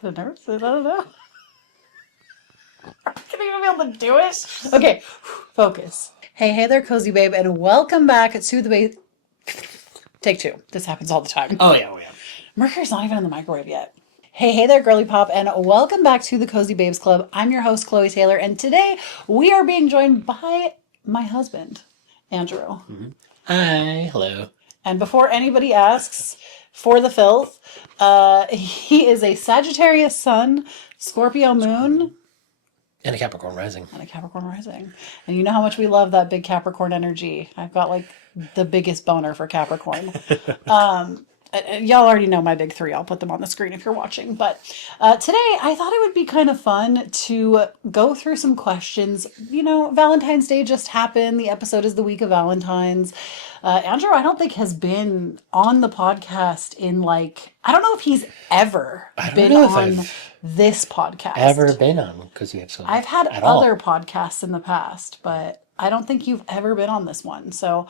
Could have never said, I don't know. I'm not gonna even be able to do it. Okay, focus. Hey there, cozy babe, and welcome back to the babe. Take two. This happens all the time. Oh yeah. Mercury's not even in the microwave yet. Hey there, girly pop, and welcome back to the Cozy Babes Club. I'm your host, Chloe Taylor, and today we are being joined by my husband, Andrew. Hi, hello. And before anybody asks for the filth, he is a Sagittarius sun, Scorpio moon, And a Capricorn rising. and a Capricorn rising. And you know how much we love that big Capricorn energy. I've got like the biggest boner for Capricorn. Y'all already know my big three. I'll put them on the screen if you're watching. But today, I thought it would be kind of fun to go through some questions. You know, Valentine's Day just happened. The episode is the week of Valentine's. Andrew, I don't think has been on the podcast in like, I don't know if he's ever been on this podcast. Ever been on? Because you have so. I've had other podcasts in the past, but I don't think you've ever been on this one. So,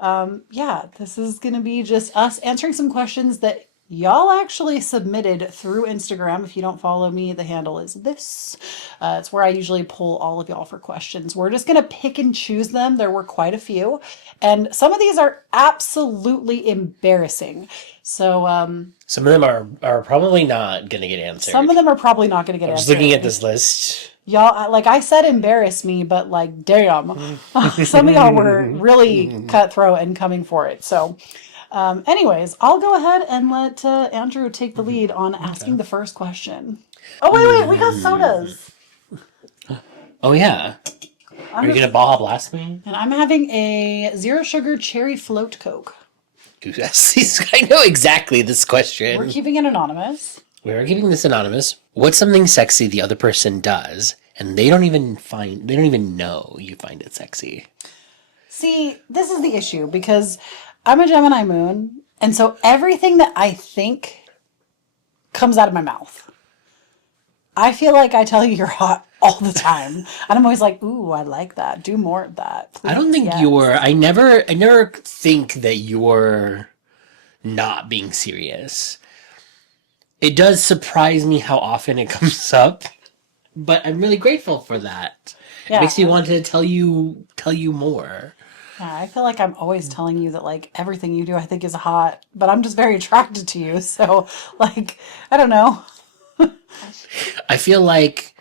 yeah, this is going to be just us answering some questions that y'all actually submitted through Instagram. If you don't follow me, the handle is this. It's where I usually pull all of y'all for questions. We're just going to pick and choose them. There were quite a few. And some of these are absolutely embarrassing. So, some of them are probably not going to get answered. some of them are probably not going to get answered. Just looking at this list. Y'all, like I said, embarrass me, but like, damn, some of y'all were really cutthroat and coming for it. So, anyways, I'll go ahead and let Andrew take the lead on asking the first question. Oh, wait, we got sodas. Oh yeah. Are you gonna Baja Blast me? And I'm having a zero sugar cherry float Coke. I know exactly this question. We're keeping it anonymous. We're keeping this anonymous. What's something sexy the other person does, and they don't even know you find it sexy? See, this is the issue because I'm a Gemini moon, and so everything that I think comes out of my mouth. I feel like I tell you you're hot all the time. And I'm always like, ooh, I like that. Do more of that. Please. I don't think I never think that you're not being serious. It does surprise me how often it comes up, but I'm really grateful for that. Yeah. It makes me want to tell you more. Yeah, I feel like I'm always telling you that like everything you do I think is hot, but I'm just very attracted to you. So like, I don't know. I feel like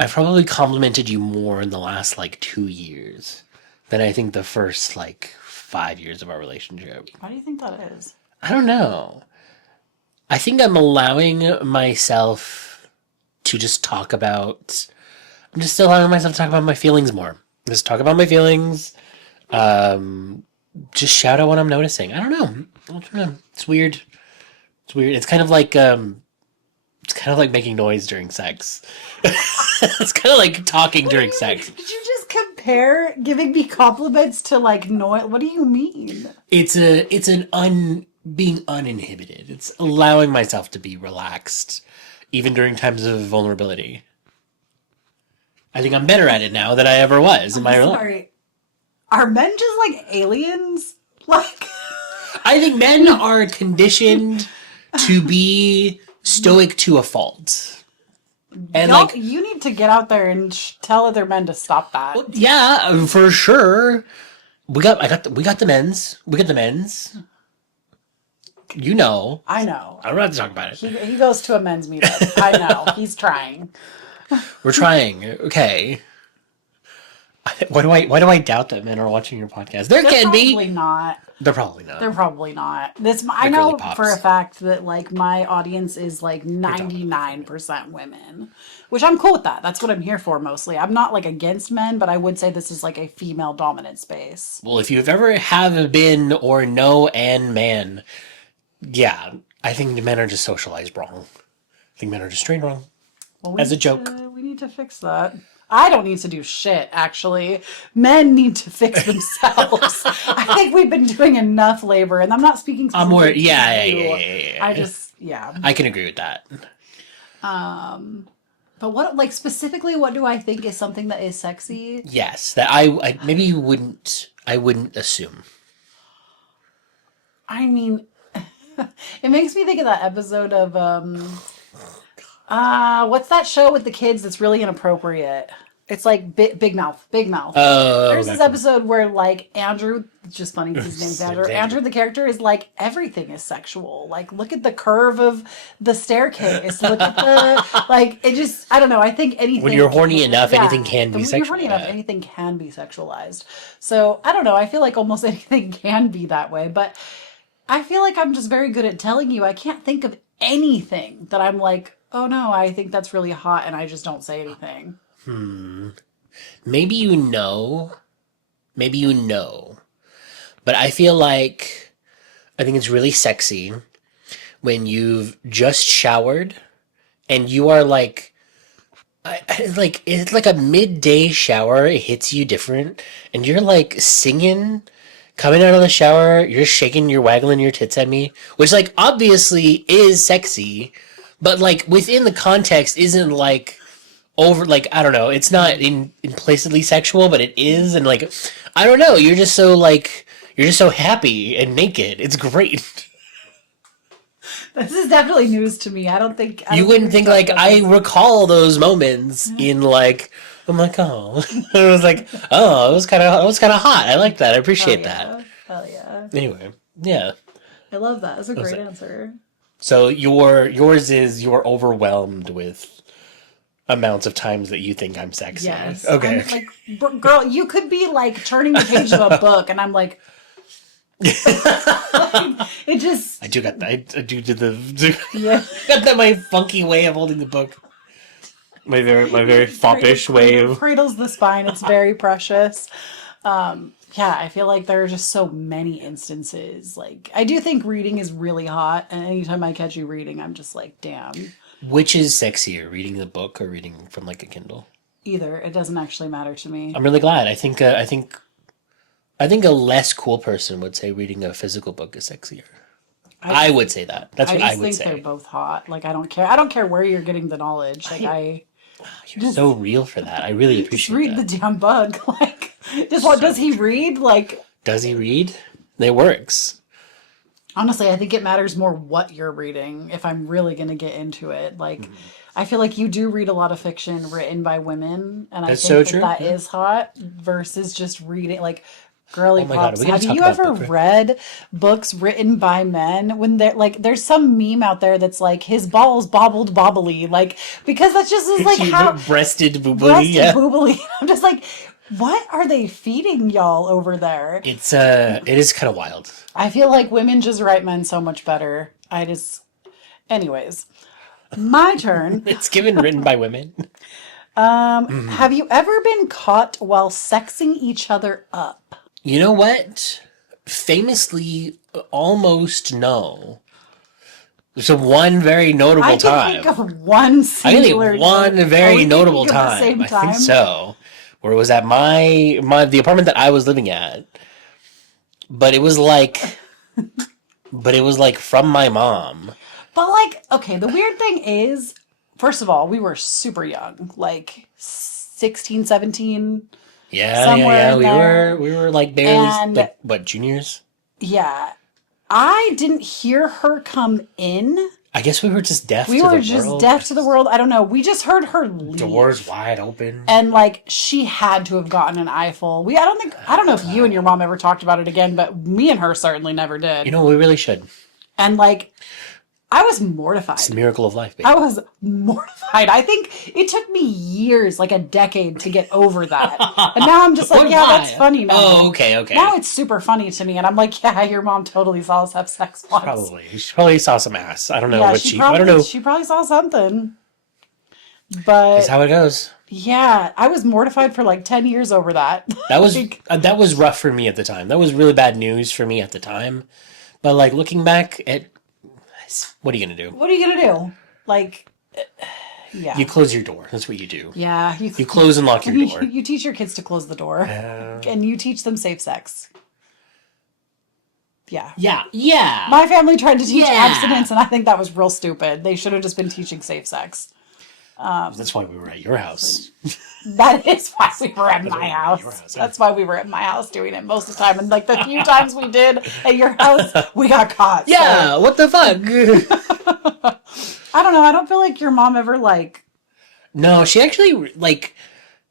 I probably complimented you more in the last like 2 years than I think the first like 5 years of our relationship. Why do you think that is? I don't know. I think I'm allowing myself to just talk about... I'm just allowing myself to talk about my feelings more. Just talk about my feelings. Just shout out what I'm noticing. I don't know. It's weird. It's kind of like making noise during sex. It's kind of like talking during sex. Did you just compare giving me compliments to like noise? What do you mean? Being uninhibited. It's allowing myself to be relaxed, even during times of vulnerability. I think I'm better at it now than I ever was in my life. Sorry. Are men just like aliens? Like, I think men are conditioned to be stoic to a fault. And you need to get out there and tell other men to stop that. Well, yeah, for sure. We got the men's. You know. I know. I don't have to talk about it. He goes to a men's meetup. I know. He's trying. We're trying. Okay. Why do I doubt that men are watching your podcast? They're probably not. They're probably not. They're probably not. I know for a fact that like my audience is like 99% women, which I'm cool with that. That's what I'm here for mostly. I'm not like against men, but I would say this is like a female dominant space. Well, if you've ever have been or know an man, yeah, I think the men are just socialized wrong. I think men are just trained wrong. Well, as a joke. We need to fix that. I don't need to do shit, actually. Men need to fix themselves. I think we've been doing enough labor, and I'm not speaking specifically to you. Yeah. I can agree with that. But what, like, specifically, what do I think is something that is sexy? Yes, that I maybe you wouldn't. I wouldn't assume. I mean, it makes me think of that episode of What's that show with the kids that's really inappropriate? It's like Big Mouth. Big Mouth. Oh, There's this okay. episode where like Andrew, it's just funny because his name's His name's Andrew. Andrew. Andrew, the character, is like everything is sexual. Like look at the curve of the staircase. Look at the like. It just I don't know. I think anything. When you're horny enough, anything can be when sexual. you're horny enough, anything can be sexualized. So I don't know. I feel like almost anything can be that way, but I feel like I'm just very good at telling you. I can't think of anything that I'm like, oh no, I think that's really hot, and I just don't say anything. Maybe you know. Maybe you know. But I feel like I think it's really sexy when you've just showered and you are like like it's like a midday shower, it hits you different and you're like singing coming out of the shower, you're shaking, you're waggling your tits at me, which like obviously is sexy, but like within the context isn't like over like I don't know, it's not implicitly sexual, but it is, and like I don't know, you're just so like you're just so happy and naked. It's great. This is definitely news to me. I You don't wouldn't think like I I recall those moments in like I'm like oh it was like oh it was kind of hot. I like that. I appreciate that. Hell yeah. Anyway, yeah. I love that. That's a great answer. So yours is you're overwhelmed with amounts of times that you think I'm sexy. Yes. Okay. I'm like, girl, you could be like turning the page of a book, and I'm like, it just. I do got that. I do the Yeah. got that my funky way of holding the book. My very foppish way of. Cradles the spine. It's very precious. Yeah, I feel like there are just so many instances. Like, I do think reading is really hot, and anytime I catch you reading, I'm just like, damn. Which is sexier, reading the book or reading from like a Kindle? Either. It doesn't actually matter to me. I'm really glad. I think a less cool person would say reading a physical book is sexier. I would say that. That's what I would think say. they're both hot. Like, I don't care. I don't care where you're getting the knowledge. Like, You're so real for that. I really just appreciate read that. the damn book. Like, does he read? Like, Does he read? It works. honestly, I think it matters more what you're reading if I'm really going to get into it. Like, I feel like you do read a lot of fiction written by women, and That's I so think true, that yeah. is hot versus just reading like girly Oh my God, pops. we gotta Have talk you about ever book. read books written by men when they're like there's some meme out there that's like his balls bobbled bobbly, like because that's just is like how breasted boobly, breasted yeah. boobly. I'm just like, what are they feeding y'all over there? It is kind of wild. I feel like women just write men so much better. Anyways, my turn. It's given written by women. Have you ever been caught while sexing each other up? You know what? Famously, almost no. There's a one very notable I time. can think of one I can singular. think one Are very we notable thinking of the time. same I think time? so. Where it was at the apartment that I was living at. But it was like from my mom. But like, okay, the weird thing is, first of all, we were super young, like 16, 17. Somewhere in there. We were like barely And- like what, juniors? Yeah. I didn't hear her come in. I guess we were just deaf We to were the just world. deaf to the world. I don't know. We just heard her leave. Doors wide open. And like she had to have gotten an eyeful. I don't know if you and your mom ever talked about it again, but me and her certainly never did. You know, we really should. And like I was mortified. It's the miracle of life, baby. I was mortified. I think it took me years, like a decade, to get over that. And now I'm just like, yeah, Why? that's funny now. Oh, okay. Now it's super funny to me, and I'm like, yeah, your mom totally saw us have sex once. Probably. She probably saw some ass. I don't know Yeah, what she I don't know. She probably saw something. But That's how it goes. yeah, I was mortified for like 10 years over that. That was Like, that was rough for me at the time. That was really bad news for me at the time. But like looking back at what are you gonna do? what are you gonna do? Like, yeah. You close your door. That's what you do. Yeah. You close and lock your door. You teach your kids to close the door. And you teach them safe sex. Yeah. Yeah. My family tried to teach Yeah. abstinence, and I think that was real stupid. They should have just been teaching safe sex. That's why we were at your house. That is why we were at why my we were at house. your house, yeah. That's why we were at my house doing it most of the time. And like the few times we did at your house, we got caught. Yeah, what the fuck? I don't know. I don't feel like your mom ever like. No, she actually, like,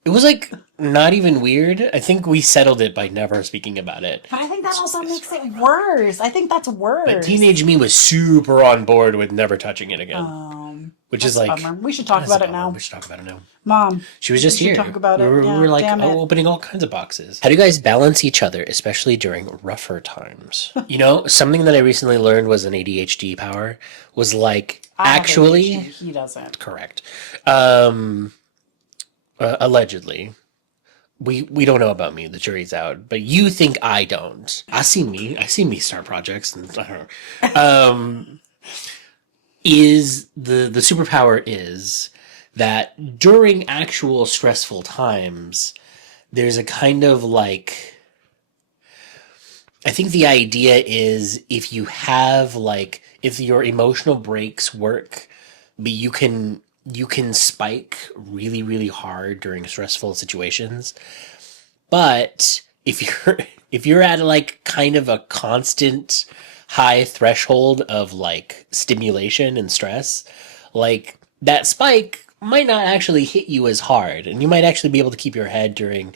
it was, like, not even weird. I think we settled it by never speaking about it. But I think that also makes it worse. I think that's worse. But teenage me was super on board with never touching it again. Which is that's a like... bummer. We should talk that's a about it bummer. now. We should talk about it now. Mom. She was just we here. Should talk about we it. were, Yeah, we were like damn it. opening all kinds of boxes. How do you guys balance each other, especially during rougher times? You know, something that I recently learned was an ADHD power was like I have actually ADHD. He doesn't. correct. Allegedly. We don't know about me. The jury's out. But you think I don't. I see me start projects and I don't know. Is the superpower is that during actual stressful times, there's a kind of like, I think the idea is if you have like, if your emotional brakes work, but you can spike really, really hard during stressful situations. But if you're at like kind of a constant high threshold of like stimulation and stress, like that spike might not actually hit you as hard, and you might actually be able to keep your head during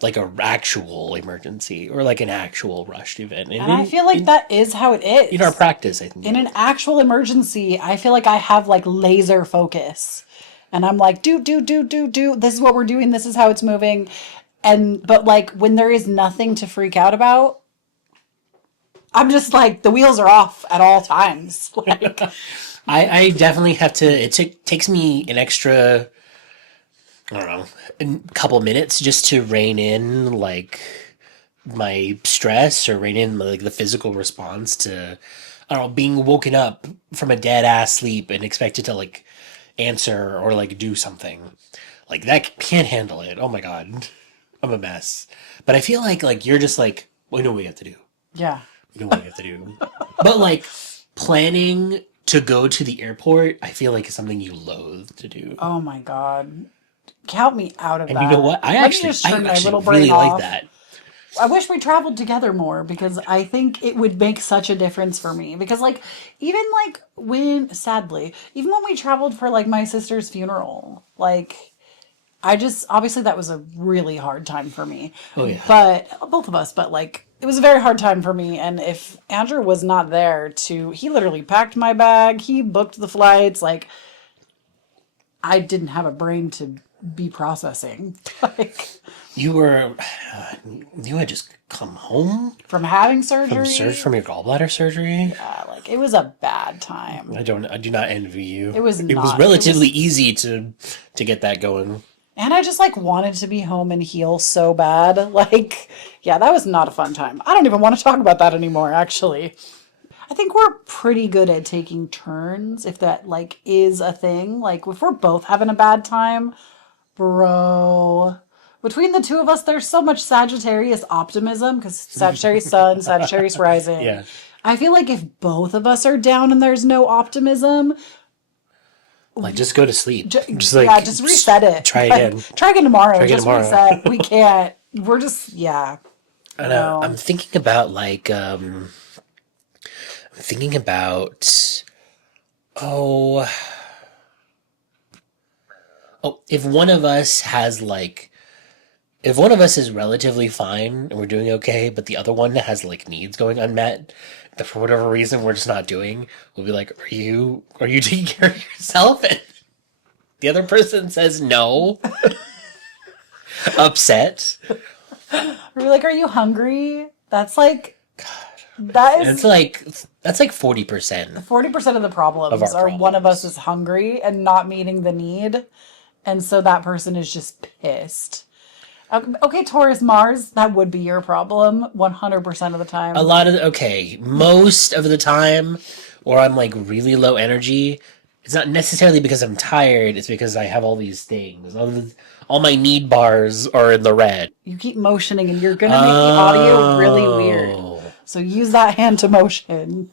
like a actual emergency or like an actual rushed event. And I feel like that is how it is. In our practice, I think. In an actual emergency, I feel like I have like laser focus. And I'm like, do. This is what we're doing. This is how it's moving. But like when there is nothing to freak out about, I'm just like, the wheels are off at all times. Like, I definitely have to, takes me an extra, I don't know, a couple minutes just to rein in like my stress or rein in like the physical response to, I don't know, being woken up from a dead ass sleep and expected to like answer or like do something. Like that can't handle it. Oh my God. I'm a mess. But I feel like you're just like, we know what we have to do. yeah. We know what we have to do. But like planning to go to the airport, I feel like is something you loathe to do. Oh my God. Count me out of that. And you know what? I actually really like that. I wish we traveled together more because I think it would make such a difference for me. Because like, even like sadly, even when we traveled for like my sister's funeral, like obviously that was a really hard time for me. Oh yeah. But both of us, but like, it was a very hard time for me. And if Andrew was not there he literally packed my bag, he booked the flights, like, I didn't have a brain to be processing. Like, you had just come home from having surgery. From your gallbladder surgery. Yeah, like it was a bad time. I do not envy you. It was relatively easy to get that going. And I just like wanted to be home and heal so bad. Like, yeah, that was not a fun time. I don't even want to talk about that anymore, actually. I think we're pretty good at taking turns, if that like is a thing. Like if we're both having a bad time, bro, between the two of us, there's so much Sagittarius optimism because Sagittarius sun, Sagittarius rising. Yeah. I feel like if both of us are down and there's no optimism, like just go to sleep. Just reset it. Try again. Try again tomorrow. Reset. We can't. We're just I'm thinking about like if one of us is relatively fine and we're doing okay, but the other one has like needs going unmet that for whatever reason we're just not doing, we'll be like, are you taking care of yourself? And the other person says no. Upset. We're like, are you hungry? That's like, God, that's like 40%. 40% of the problems are one of us is hungry and not meeting the need. And so that person is just pissed. Okay, Taurus, Mars, that would be your problem 100% of the time. Most of the time, or I'm like really low energy, it's not necessarily because I'm tired, it's because I have all these things. All my need bars are in the red. You keep motioning and you're going to make the audio really weird. So use that hand to motion.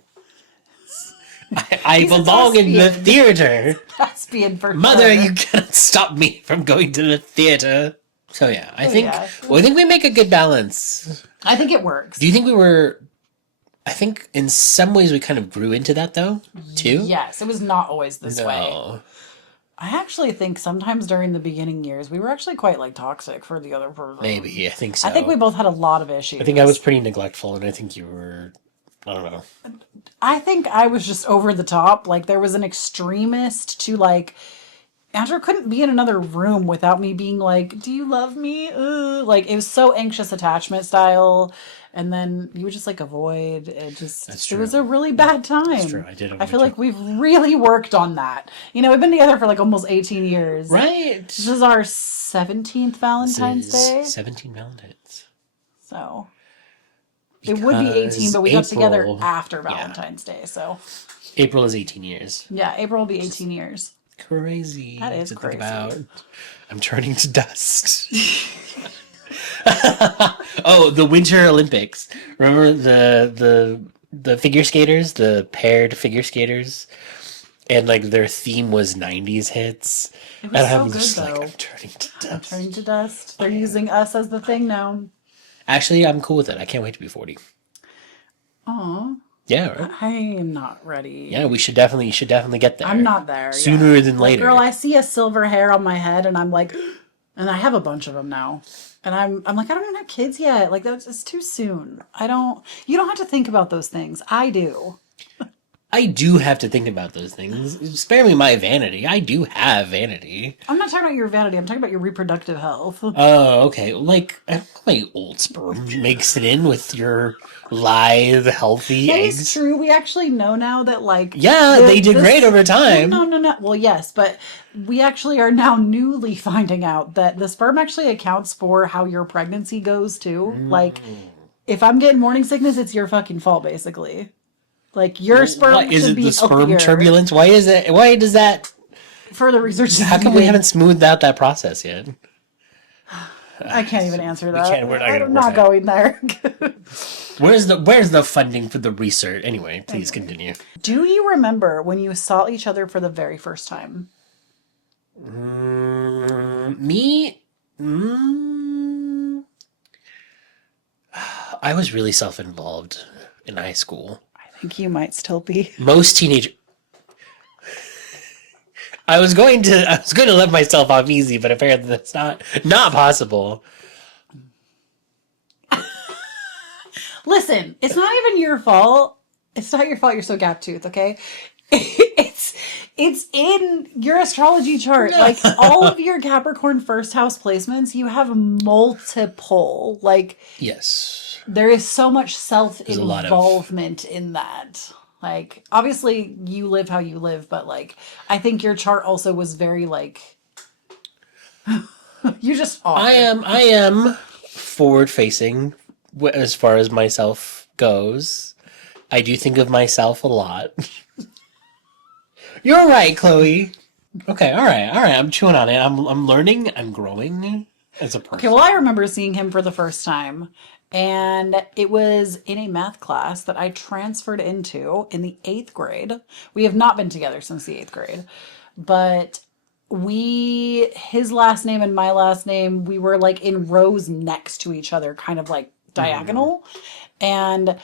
I belong in the theater. Thespian for Mother, you cannot stop me from going to the theater. So yeah, I think we make a good balance. I think it works. Do you think we were I think in some ways we kind of grew into that though, too. Yes, it was not always this way. No. I actually think sometimes during the beginning years, we were actually quite like toxic for the other person. Maybe, I think so. I think we both had a lot of issues. I think I was pretty neglectful, and I think you were, I don't know. I think I was just over the top. Like, there was an extremist to like, Andrew couldn't be in another room without me being like, "Do you love me?" Like, it was so anxious attachment style. And then you would just like avoid it. Just That's it was true. a really bad time. That's true. I did I avoid feel you. like we've really worked on that. You know, we've been together for like almost 18 years. Right. This is our 17th Valentine's Day. 17 Valentines. So it would be 18, but we got together April- after Valentine's Day. So April is 18 years. yeah, April will be 18 years. Crazy. That is to crazy. Think about. I'm turning to dust. Oh, the Winter Olympics. Remember the figure skaters, the paired figure skaters, and like their theme was 90s hits. It was And so I'm good just though. like, I'm turning to dust. Turning to dust. They're using us as the thing now. Actually, I'm cool with it. I can't wait to be 40. Aw, Yeah, right? I am not ready. Yeah, you should definitely get there. I'm not there Sooner yet. than Like, later. girl, I see a silver hair on my head, and I'm like, and I have a bunch of them now. And I'm like, I don't even have kids yet. Like, that's it's too soon. You don't have to think about those things. I do. I do have to think about those things. Spare me my vanity. I do have vanity. I'm not talking about your vanity. I'm talking about your reproductive health. Oh, okay. Like, my old sperm makes it in with your lithe, healthy That eggs. is true. We actually know now that, like... Yeah, they did great over time. No. Well, yes, but we actually are now newly finding out that the sperm actually accounts for how your pregnancy goes, too. Like, if I'm getting morning sickness, it's your fucking fault, basically. Like, your sperm What, is should it be the sperm healthier. turbulence? Why does that... Further research. How come we haven't smoothed out that process yet? I can't even answer that. we're not gonna I'm work not it. going there. Where's the funding for the research? Anyway, please continue. Do you remember when you saw each other for the very first time? Me? I was really self-involved in high school. I think you might still be. Most teenage. I was going to let myself off easy, but apparently that's not possible. Listen, it's not even your fault. It's not your fault you're so gap-toothed, okay? It's in your astrology chart. Like, all of your Capricorn first house placements, you have multiple. Like, Yes. there is so much a lot of- self-involvement in that. Like, obviously, you live how you live, but, like, I think your chart also was very, like... you just are. I am forward-facing as far as myself goes. I do think of myself a lot. You're right, Chloe. Okay, all right. I'm chewing on it. I'm learning. I'm growing as a person. Okay, well, I remember seeing him for the first time, and it was in a math class that I transferred into in the 8th grade. We have not been together since the 8th grade, but his last name and my last name, we were like in rows next to each other, kind of like diagonal, and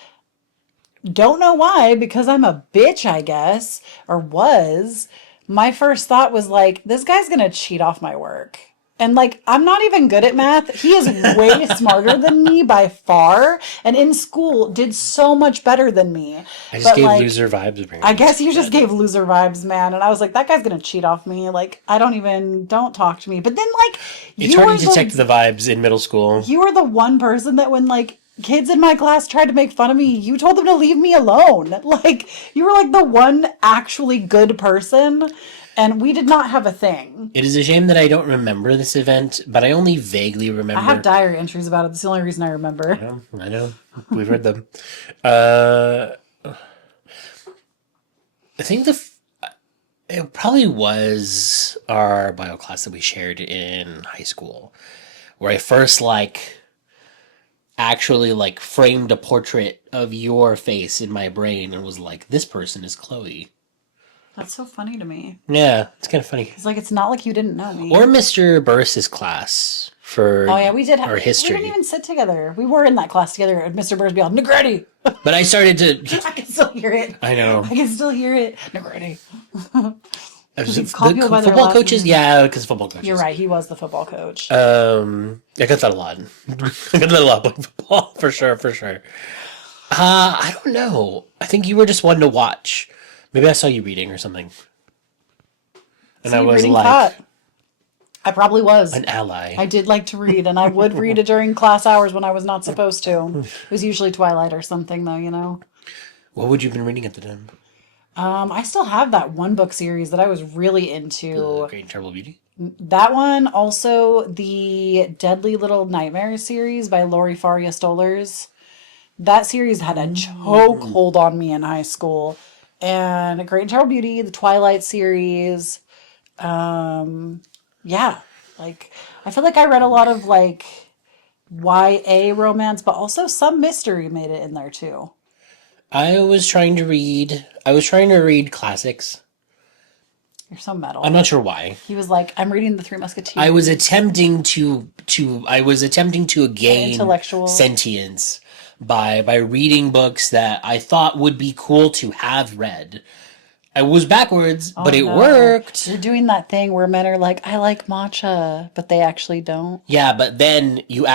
don't know why, because I'm a bitch, I guess, or was. My first thought was like, this guy's gonna cheat off my work. And like, I'm not even good at math. He is way smarter than me by far. And in school did so much better than me. I just gave like, loser vibes. Apparently. I guess you just gave loser vibes, man. And I was like, that guy's gonna cheat off me. Like, don't talk to me. But then like, It's hard to detect the vibes in middle school. you were the one person that when like kids in my class tried to make fun of me, you told them to leave me alone. Like, you were like the one actually good person, and we did not have a thing. It is a shame that I don't remember this event, but I only vaguely remember. I have diary entries about it. That's the only reason I remember. I know. We've read them. I think it probably was our bio class that we shared in high school, where I first actually framed a portrait of your face in my brain and was like, this person is Chloe. That's so funny to me. Yeah, it's kind of funny. It's like, it's not like you didn't know me. Or Mr. Burris's class for Oh yeah, we did. our We history. didn't even sit together. We were in that class together. And Mr. Bursby all Negretti. But I started to. I can still hear it. I know. I can still hear it. Negretti. The called people by their football last coaches, name. yeah, because football coaches. You're right. He was the football coach. I got that a lot. I got that a lot playing football for sure. I don't know. I think you were just one to watch. Maybe I saw you reading or something, and See, I was reading like thought. I probably was. an ally. I did like to read, and I would read it during class hours when I was not supposed to. It was usually Twilight or something, though, you know. What would you have been reading at the time? I still have that one book series that I was really into. Great and Terrible Beauty. That one, also the Deadly Little Nightmares series by Lori Faria Stollers. That series had a chokehold on me in high school. And Great and Terrible Beauty, the Twilight series. Yeah, like I feel like I read a lot of like YA romance, but also some mystery made it in there too. I was trying to read classics. You're so metal. I'm not sure why. He was like, I'm reading the Three Musketeers. I was attempting to gain Intellectual. sentience by reading books that I thought would be cool to have read. I was backwards, but it no. worked. You're doing that thing where men are like, I like matcha, but they actually don't. Yeah, but then you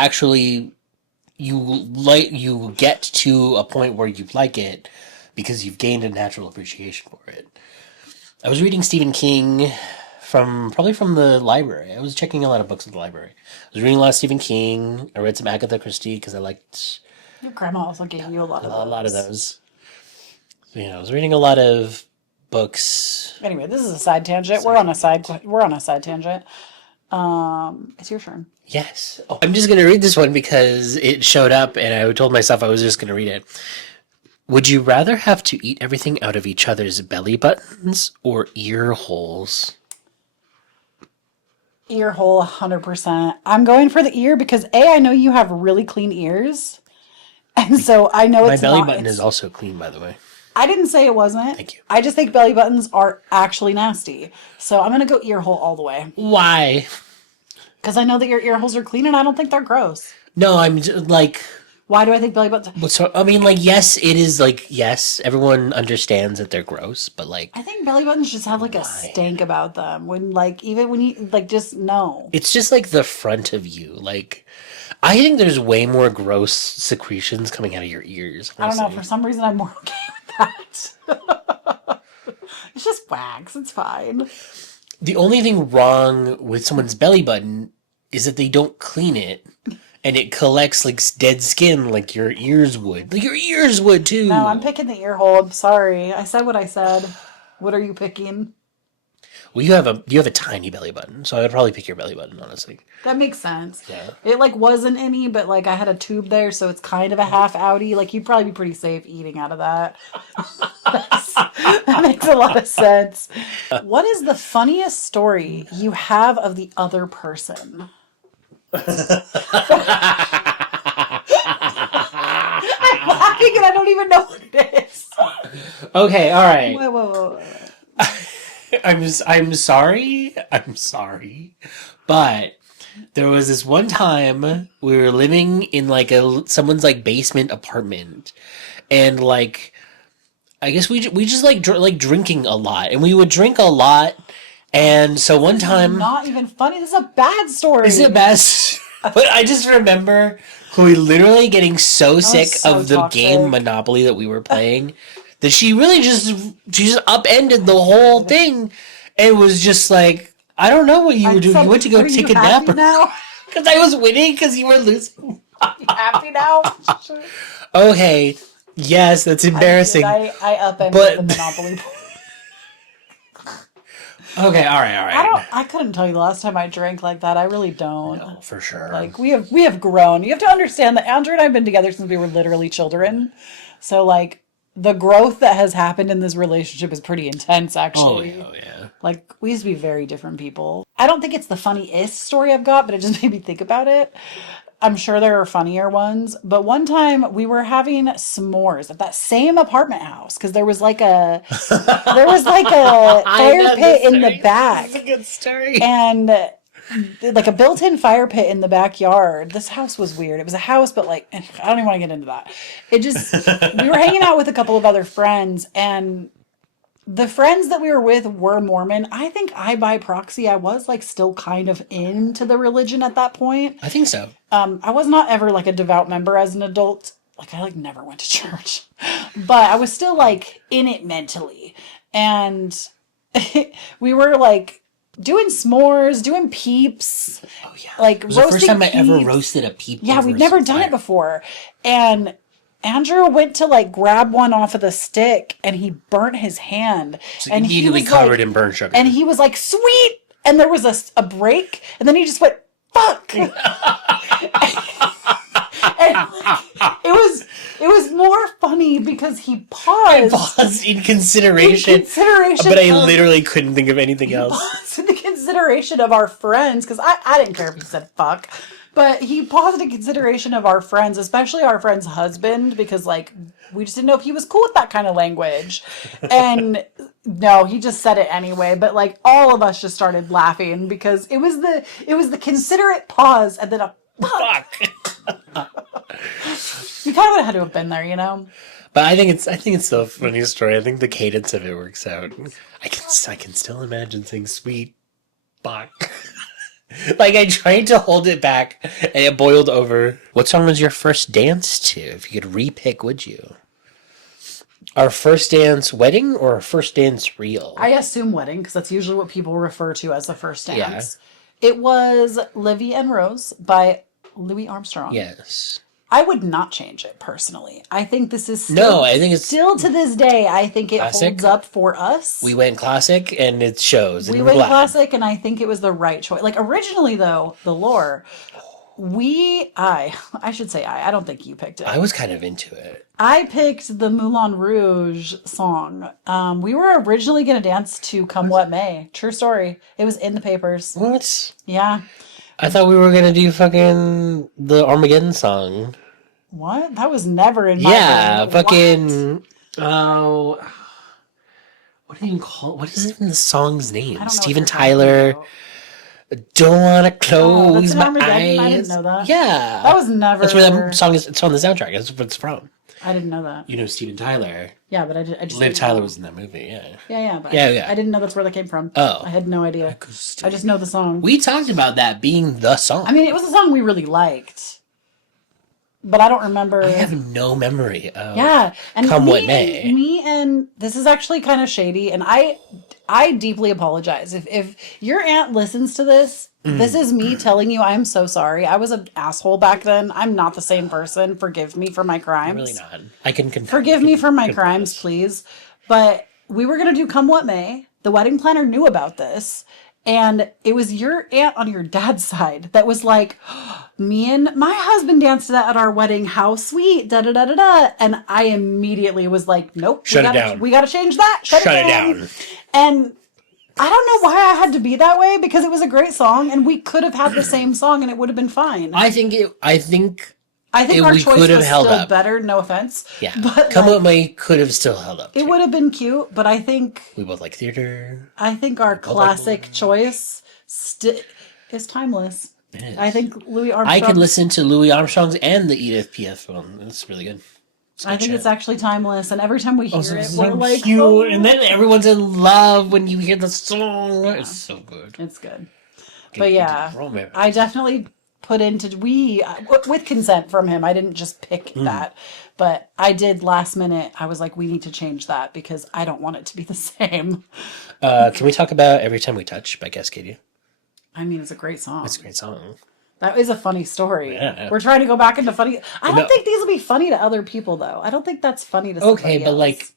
get to a point where you like it because you've gained a natural appreciation for it. I was reading Stephen King probably from the library. I was checking a lot of books at the library. I was reading a lot of Stephen King. I read some Agatha Christie because I liked Your grandma also gave you a lot of those. a lot of those. So, I was reading a lot of books. Anyway, this is a side tangent. We're on a side tangent. It's your turn. Yes. Oh, I'm just going to read this one because it showed up and I told myself I was just going to read it. Would you rather have to eat everything out of each other's belly buttons or ear holes? Ear hole, 100%. I'm going for the ear because I know you have really clean ears. And so I know My it's belly not, button it's- is also clean, by the way. I didn't say it wasn't. Thank you. I just think belly buttons are actually nasty. So I'm going to go ear hole all the way. Why? Because I know that your ear holes are clean and I don't think they're gross. No, I'm just, like... Why do I think belly buttons? So, I mean, like, yes, it is, like, yes, everyone understands that they're gross, but, like... I think belly buttons just have like a stank about them. When like, even when you, like, just no. It's just, like, the front of you. Like, I think there's way more gross secretions coming out of your ears. Honestly. I don't know. For some reason, I'm more okay with that. It's just wax. It's fine. The only thing wrong with someone's belly button is that they don't clean it. And it collects like dead skin like your ears would. Like your ears would too. No, I'm picking the ear hole. I'm sorry. I said what I said. What are you picking? Well, you have a tiny belly button, so I would probably pick your belly button, honestly. That makes sense. Yeah. It like wasn't any, but like I had a tube there, so it's kind of a half outie. Like you'd probably be pretty safe eating out of that. That makes a lot of sense. What is the funniest story you have of the other person? I'm laughing and I don't even know what it is. Okay, all right. Whoa. I'm sorry. I'm sorry. But there was this one time we were living in like someone's like basement apartment, and like I guess we just like drinking a lot, and we would drink a lot. And so one time, Not even funny. This is a bad story. is it best? But I just remember Chloe literally getting so sick so of the toxic. game Monopoly that we were playing that she really just upended the whole thing and was just like, I don't know what you were doing. You went to go take a nap now? because I was winning because you were losing. You happy now? Okay, yes, that's embarrassing. I upended But- the Monopoly board. Okay, all right. I couldn't tell you the last time I drank like that. I really don't. No, for sure. Like we have grown. You have to understand that Andrew and I have been together since we were literally children. So like the growth that has happened in this relationship is pretty intense actually. Oh yeah. Like we used to be very different people. I don't think it's the funniest story I've got, but it just made me think about it. I'm sure there are funnier ones, but one time we were having s'mores at that same apartment house because there was like a fire pit in the back. It's a good story. And like a built-in fire pit in the backyard. This house was weird. It was a house, but like I don't even want to get into that. It just we were hanging out with a couple of other friends, and the friends that we were with were Mormon. I think I by proxy I was like still kind of into the religion at that point. I think so. I was not ever like a devout member as an adult. Like I like never went to church. But I was still like in it mentally. And we were like doing s'mores, doing peeps. Oh yeah. Like it was the first roasting time I ever peeps. roasted a peep. Yeah, over we'd never some done it fire. before. And Andrew went to like grab one off of the stick and he burnt his hand. So and immediately he was covered like, in burnt sugar. And he was like, sweet! And there was a break, and then he just went, fuck! And it was more funny because he paused. Paused in consideration. In consideration But I of- literally couldn't think of anything else. Paused in the consideration of our friends, because I didn't care if he said fuck. But he paused in consideration of our friends, especially our friend's husband, because like we just didn't know if he was cool with that kind of language. And no, he just said it anyway. But like all of us just started laughing because it was the considerate pause and then a fuck. You kind of would have had to have been there, you know. But I think it's still a funny story. I think the cadence of it works out. I can still imagine saying sweet fuck. Like I tried to hold it back and it boiled over. What song was your first dance to? If you could repick, would you? Our first dance wedding or our first dance reel? I assume wedding because that's usually what people refer to as the first dance. Yeah. It was Livy and Rose by Louis Armstrong. Yes. I would not change it personally. I think this is still, no. I think it's still to this day. I think it classic. holds up for us. We went classic, and it shows. We went classic, and I think it was the right choice. Like originally, though, the lore. I should say I don't think you picked it. I was kind of into it. I picked the Moulin Rouge song. We were originally going to dance to Come What May. True story. It was in the papers. What? Yeah. I thought we were going to do fucking the Armageddon song. What? That was never in my brain. Fucking... What? Oh... What do you call... What is even the song's name? I don't know Steven what you're talking Tyler... about. Don't want to that's close an my Armageddon? eyes. I didn't know that. Yeah. That was never... That's where that song is. It's on the soundtrack. That's what it's from. I didn't know that. You know Steven Tyler. Yeah, but I just Liv didn't Tyler know. was in that movie, yeah. Yeah, but Yeah. I didn't know that's where that came from. Oh. I had no idea. I just know the song. We talked about that being the song. I mean, it was a song we really liked. But I don't remember. I have no memory of... Yeah, and Come me, What May. Me and this is actually kind of shady, and I deeply apologize if your aunt listens to this. This is me telling you I'm so sorry. I was an asshole back then. I'm not the same person. Forgive me for my crimes. Really not. I can confirm. Forgive me for my crimes, please. But we were gonna do Come What May. The wedding planner knew about this. And it was your aunt on your dad's side that was like, me and my husband danced to that at our wedding. How sweet. Da da da da da. And I immediately was like, nope. Shut it down. We gotta change that. Shut it down. And I don't know why I had to be that way because it was a great song and we could have had the same song and it would have been fine. I think our we choice could have was held still up. better. No offense. Yeah. But Come like, What May could have still held up. it would have been cute, but I think We both like theater. our classic choice is timeless. It is. I think Louis Armstrong. I could listen to Louis Armstrong's and the Edith Piaf one. It's really good. I think it's actually timeless, and every time we hear it, we're like, cute. oh. And then everyone's in love when you hear the song. Yeah. It's so good. It's good. Okay, But you yeah, did romance. I definitely put into with consent from him. I didn't just pick that, but I did last minute. I was like, we need to change that because I don't want it to be the same. Can we talk about Every Time We Touch by Cascadia? I mean, it's a great song. It's a great song. That is a funny story. Yeah. We're trying to go back into funny. I don't No. think these will be funny to other people, though. I don't think that's funny to somebody Okay, but else. like,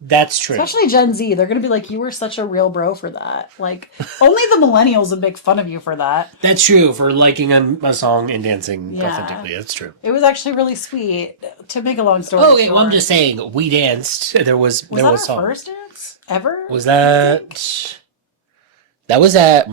that's true. Especially Gen Z. They're going to be like, you were such a real bro for that. Like, only the millennials would make fun of you for that. That's true for liking a song and dancing Yeah. authentically. That's true. It was actually really sweet. To make a long story Oh, okay. short. Well, I'm just saying we danced. There was Was there that was our song. first dance ever? Was that? That was at.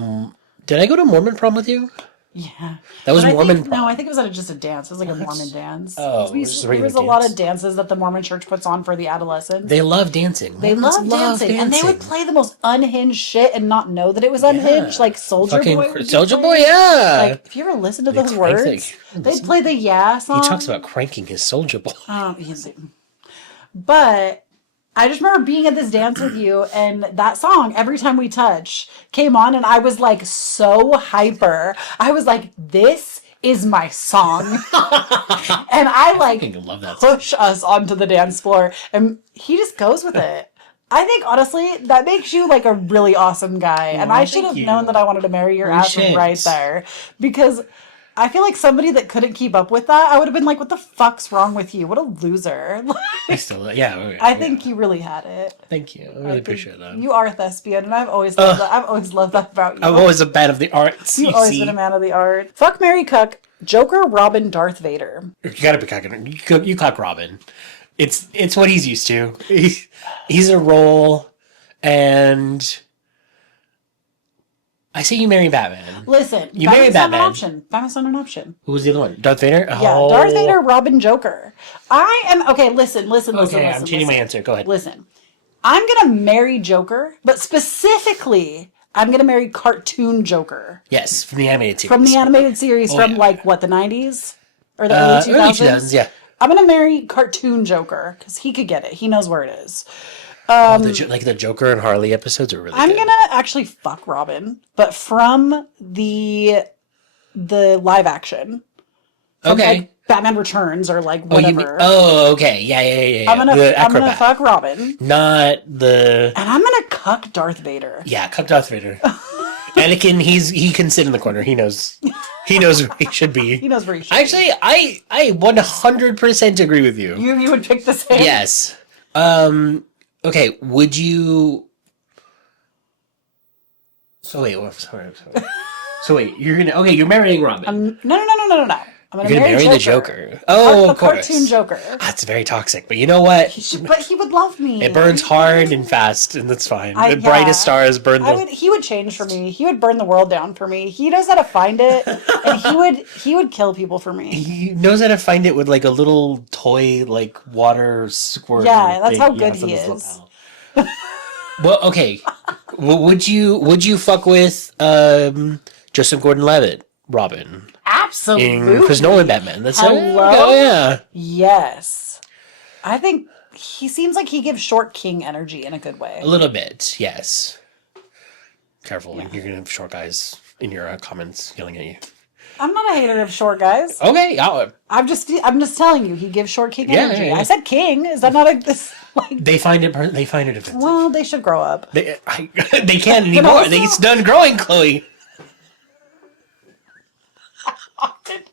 Did I go to Mormon prom with you? Yeah. That was But Mormon No, prom. I think it was at just a dance. It was like a Mormon dance. Oh, it was just a There regular was a lot dance? of dances that the Mormon church puts on for the adolescents. They love dancing. They Mormons love dancing, and they would play the most unhinged shit and not know that it was unhinged. Yeah. Like Soldier Fucking Boy would be Soldier Boy, played. yeah. Like if you ever listen to They those crank words, the- they'd play the Yeah song. He talks about cranking his Soldier Boy. Easy. But I just remember being at this dance with you, and that song, Every Time We Touch, came on, and I was like so hyper. I was like, this is my song. And I like fucking love that song. push us onto the dance floor, and he just goes with it. I think honestly that makes you like a really awesome guy, and I should thank have you. known that I wanted to marry your ass shit. right there, because I feel like somebody that couldn't keep up with that, I would have been like, "What the fuck's wrong with you? What a loser!" I still, yeah. I think you really had it. Thank you. I really appreciate that. You are a thespian, and I've always loved that. I've always loved that about you. I'm always a fan of the arts. You've always been a man of the art. Fuck, marry, cuck, Joker, Robin, Darth Vader. You gotta be cocking. You cock Robin. It's what he's used to. He's a role, and I say you marry Batman. Listen, You marry Batman's not an Batman. option. Batman's not an option. Who was the other one? Darth Vader. Yeah, Oh. Darth Vader, Robin, Joker. I am okay. Listen. Okay, I'm changing my answer. Go ahead. Listen, I'm gonna marry Joker, but specifically, I'm gonna marry cartoon Joker Yes, from the animated series. from the animated series from yeah. like what, the 90s or the early 2000s. Early 2000s, yeah. I'm gonna marry cartoon Joker because he could get it. He knows where it is. Like the Joker and Harley episodes are really I'm good. gonna actually fuck Robin, but from the live action. From, Okay. like, Batman Returns or like Oh, you whatever. mean, oh, okay. Yeah. I'm gonna the I'm gonna acrobat. fuck Robin, Not the... and I'm gonna cuck Darth Vader. Yeah, cuck Darth Vader. Anakin, he can sit in the corner. He knows where he should be. He knows where he should. Actually, I 100% agree with you. You would pick the same. Yes. Okay, would you... So wait, sorry. So wait, you're marrying Robin. No. I'm gonna You're gonna marry the Joker. Oh, the of course. cartoon Joker. That's very toxic, but you know what? But he would love me. It burns hard and fast, and that's fine. I- The brightest yeah. stars burn the... He would change for me. He would burn the world down for me. He knows how to find it, and he would kill people for me. He knows how to find it with like a little toy, like water squirt. Yeah, that's thing how he good has on he his is. lapel. Well, okay. Would you fuck with Joseph Gordon-Levitt, Robin, Absolutely. in Chris Nolan Batman? That's Hello? Oh yeah. Yes. I think he seems like he gives short king energy in a good way. A little bit, yes. Careful, you're gonna have short guys in your comments yelling at you. I'm not a hater of short guys. Okay, I'm just telling you, he gives short king Yeah, energy. yeah. I said king. Is that not this like? they find it offensive. Well, they should grow up. They can't anymore. also- It's done growing, Chloe.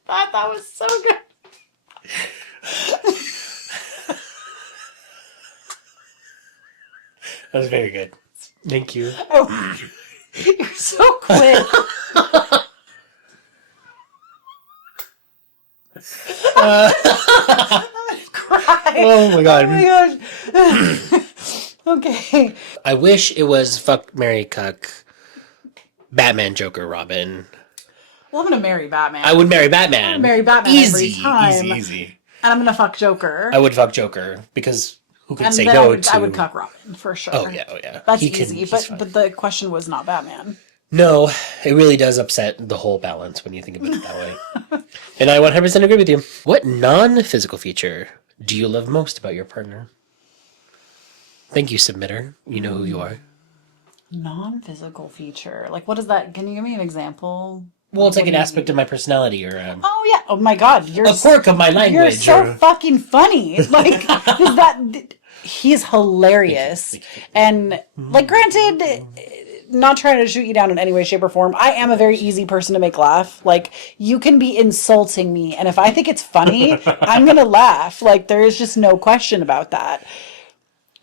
That was so good. That was very good. Thank you. Oh, you're so quick. Cry. Oh my god. Oh my gosh. Okay. I wish it was fuck, marry, cuck, Batman, Joker, Robin. Well, I'm gonna marry Batman. I would marry Batman. I'm gonna marry Batman easy, every time. easy. And I'm gonna fuck Joker. I would fuck Joker because who can and say then no I to? would cuck Robin for sure. Oh yeah. That's He can- easy. he's But fine. the question was not Batman. No, it really does upset the whole balance when you think about it that way. And I 100% agree with you. What non-physical feature do you love most about your partner? Thank you, submitter. You know who you are. Non-physical feature. Like, what is that? Can you give me an example? Well, it's like What an do you aspect of my personality or Oh yeah. Oh my God. You're a quirk of my You're language. so or... fucking funny. Like, is that he's hilarious. Thank you. And like, granted, not trying to shoot you down in any way, shape, or form. I am a very easy person to make laugh. Like, you can be insulting me, and if I think it's funny, I'm gonna laugh. Like, there is just no question about that.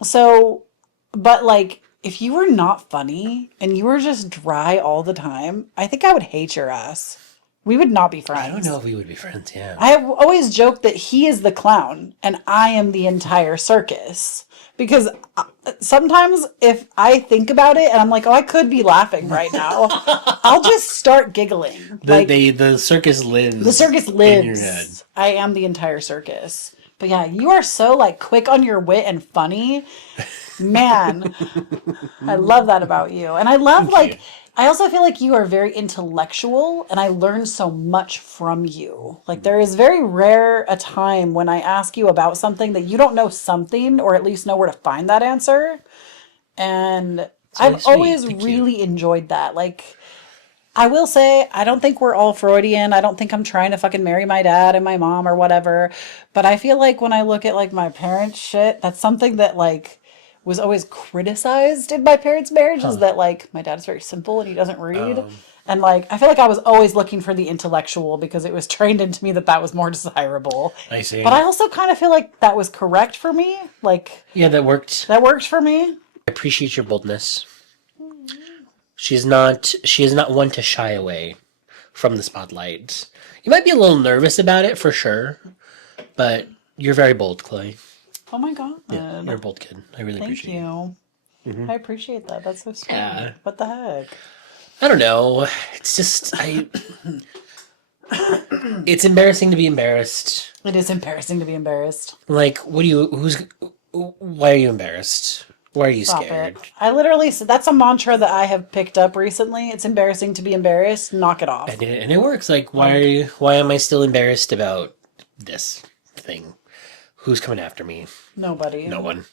So, but like, if you were not funny and you were just dry all the time, I think I would hate your ass. We would not be I don't friends. know if we would be friends, yeah. I have always joked that he is the clown and I am the entire circus. Because sometimes if I think about it and I'm like, oh, I could be laughing right now, I'll just start giggling. The circus lives. The circus in your head. lives. I am the entire circus. But yeah, you are so like quick on your wit and funny. Man, I love that about you. And I love Thank you. I also feel like you are very intellectual and I learn so much from you. Like there is very rare a time when I ask you about something that you don't know something or at least know where to find that answer. And really I've sweet. always Thank you. really enjoyed that. Like I will say, I don't think we're all Freudian. I don't think I'm trying to fucking marry my dad and my mom or whatever. But I feel like when I look at like my parents' shit, that's something that like was always criticized in my parents' marriage is that like my dad is very simple and he doesn't read. And like I feel like I was always looking for the intellectual because it was trained into me that that was more desirable. I see. But I also kind of feel like that was correct for me. Like Yeah, that worked. that worked for me. I appreciate your boldness. She is not one to shy away from the spotlight. You might be a little nervous about it for sure, but you're very bold, Chloe. Oh my God. You're a bold kid. I really Thank appreciate you. you. I appreciate that. That's so sweet. Yeah. What the heck? I don't know. It's just it's embarrassing to be embarrassed. It is embarrassing to be embarrassed. Like, why are you embarrassed? Why are you Stop scared? it. I literally, that's a mantra that I have picked up recently. It's embarrassing to be embarrassed. Knock it off. And it works. Like, why am I still embarrassed about this thing? Who's coming after me? Nobody. No one.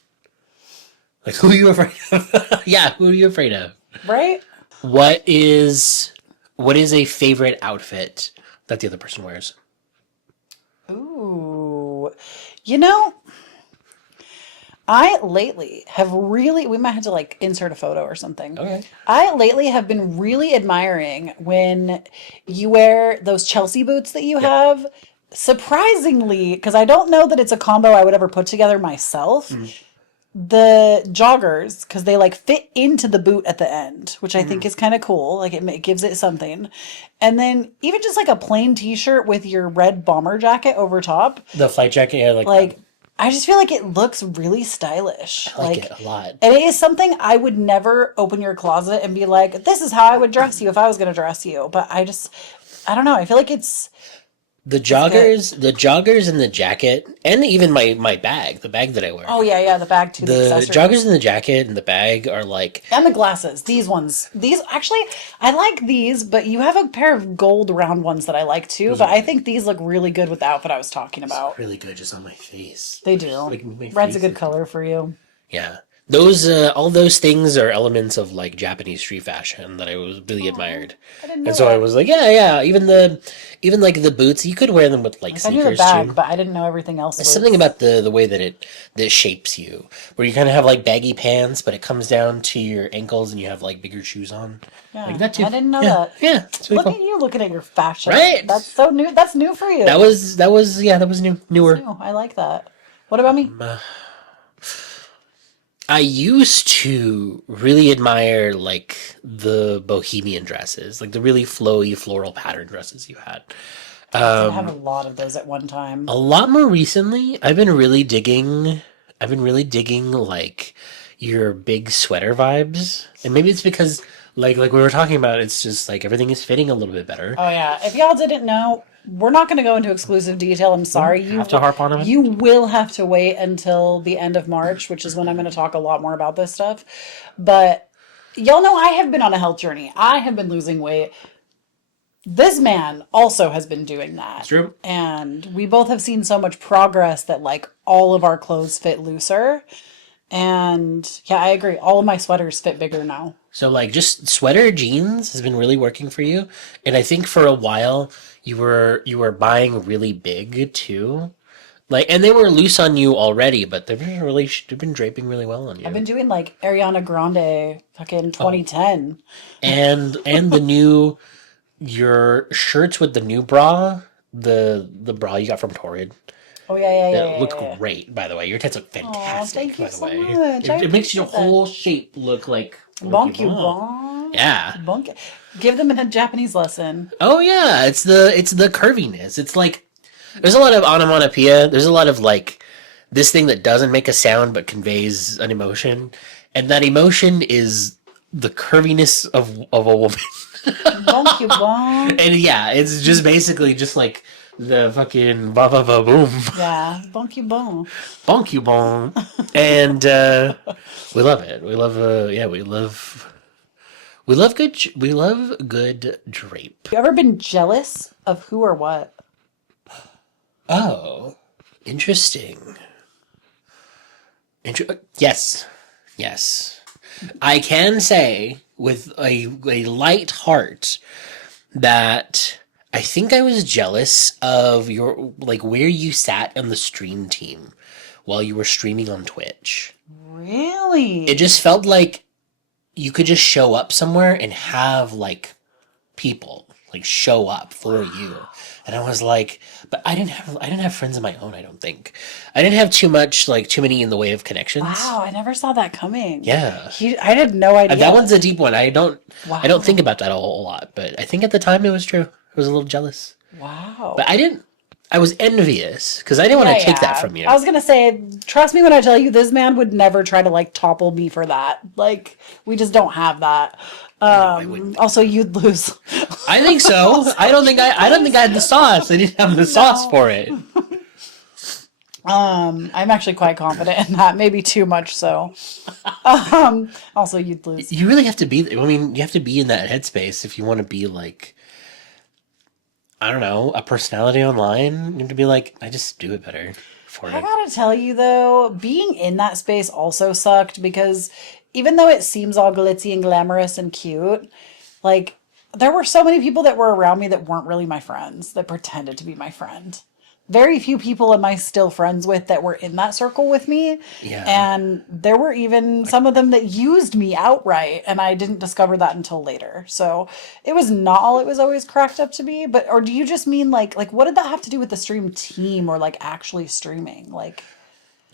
Like, who are you afraid of? Yeah, who are you afraid of? Right? What is a favorite outfit that the other person wears? Ooh. You know, I lately have really, we might have to like insert a photo or something. Okay. I lately have been really admiring when you wear those Chelsea boots that you have. Surprisingly, because I don't know that it's a combo I would ever put together myself. The joggers, because they like fit into the boot at the end, which I think is kind of cool. Like it gives it something. And then even just like a plain t-shirt with your red bomber jacket over top. The flight jacket, yeah, Like I just feel like it looks really stylish. I like it a lot. And it is something I would never open your closet and be like, this is how I would dress you if I was going to dress you. But I don't know. I feel like it's The joggers and the jacket, and even my bag, the bag that I wear. oh yeah, the bag too. The accessories. joggers and the jacket and the bag are like, And the glasses. These ones. These actually, I like these, but you have a pair of gold round ones that I like too. But I think these look really good with the outfit I was talking about. really good just on my face. They do. Like, my Red's a face good is- color for you. Yeah. Those all those things are elements of like Japanese street fashion that I was really admired. I didn't know And so that. I was like, yeah. Even like the boots, you could wear them with like I knew the sneakers bag, too. but I didn't know everything else. There's Was. something about the way that it shapes you, where you kind of have like baggy pants, but it comes down to your ankles, and you have like bigger shoes on. Yeah, Like that too. I didn't know Yeah, that. Yeah, it's really Look cool. at you looking at your fashion. Right? That's so new. That's new for you. That was newer. New. I like that. What about me? I used to really admire like the bohemian dresses, like the really flowy floral pattern dresses you had. I have a lot of those at one time. A lot more recently, I've been really digging like your big sweater vibes. And maybe it's because like we were talking about, it's just like everything is fitting a little bit better. Oh yeah. If y'all didn't know, we're not going to go into exclusive detail. I'm sorry. You have to harp on it. You will have to wait until the end of March, which is when I'm going to talk a lot more about this stuff. But y'all know I have been on a health journey. I have been losing weight. This man also has been doing that. True. And we both have seen so much progress that like all of our clothes fit looser. And yeah, I agree. All of my sweaters fit bigger now. So like just sweater jeans has been really working for you. And I think for a while you were buying really big too. Like, and they were loose on you already, but they've been draping really well on you. I've been doing like Ariana Grande fucking 2010. And the new your shirts with the new bra, the bra you got from Torrid. Oh yeah, yeah, yeah, It yeah, looks yeah. great, by the way. Your tits look Oh, fantastic, thank you by the so way. much. I It makes your appreciate that. whole shape look like Bonk you, bon. bonk. Yeah. Bonk. Give them a Japanese lesson. Oh yeah, it's the curviness. It's like there's a lot of onomatopoeia. There's a lot of like this thing that doesn't make a sound but conveys an emotion, and that emotion is the curviness of a woman. Bonk you, bonk. And yeah, it's just basically just like the fucking ba ba ba boom, Yeah, bonk you, bonk. bonk you bong, and we love it. We love yeah, we love good drape. You ever been jealous of who or what? Oh, interesting. Yes, yes. I can say with a light heart that I think I was jealous of your like where you sat on the stream team while you were streaming on Twitch. Really? It just felt like you could just show up somewhere and have like people like show up for you. And I was like, but I didn't have friends of my own, I don't think. I didn't have too many in the way of connections. Wow, I never saw that coming. Yeah. I had no idea. That one's a deep one. I don't think Wow. about that a whole lot, but I think at the time it was true. I was a little jealous. Wow. But I was envious because I didn't want to take that from you. I was gonna say, trust me when I tell you, this man would never try to like topple me for that. Like, we just don't have that. I wouldn't. Also, you'd lose. I think so. I don't think I had the sauce. I didn't have the sauce for it. I'm actually quite confident in that. Maybe too much so. Also, you'd lose. You really have to be. I mean, you have to be in that headspace if you want to be like, I don't know, a personality online. You have to be like, I just do it better for I it. gotta tell you though, being in that space also sucked because even though it seems all glitzy and glamorous and cute, like there were so many people that were around me that weren't really my friends, that pretended to be my friend. Very few people am I still friends with that were in that circle with me. Yeah. And there were even some of them that used me outright, and I didn't discover that until later. So it was not all it was always cracked up to be. But or do you just mean like what did that have to do with the stream team or like actually streaming? Like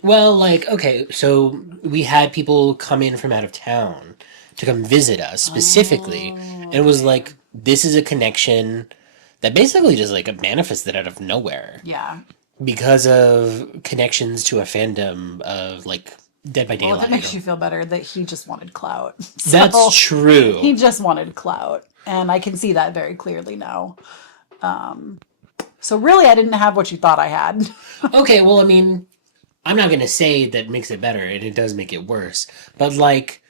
Well, like, okay, so we had people come in from out of town to come visit us specifically, and it was like, this is a connection that basically just like manifested out of nowhere yeah. because of connections to a fandom of like Dead by Well, if Daylight. it makes you feel better that he just wanted clout. That's So, true. He just wanted clout. And I can see that very clearly now. So really I didn't have what you thought I had. Okay, well, I mean, I'm not gonna say that makes it better, and it does make it worse. But like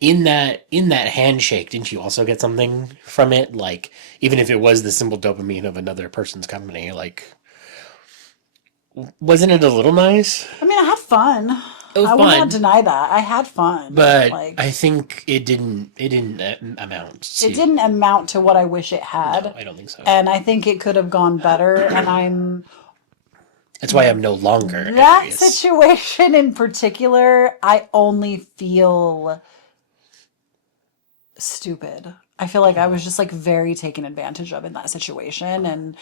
in that handshake, didn't you also get something from it? Like even if it was the simple dopamine of another person's company, like wasn't it a little nice? I mean, I had fun. It was I will fun, not deny that. I had fun. but like I think it didn't amount to. it didn't amount to what I wish it had. No, I don't think so. And I think it could have gone better. And That's why I'm no longer that envious. situation in particular, I only feel stupid. I feel like I was just like very taken advantage of in that situation. And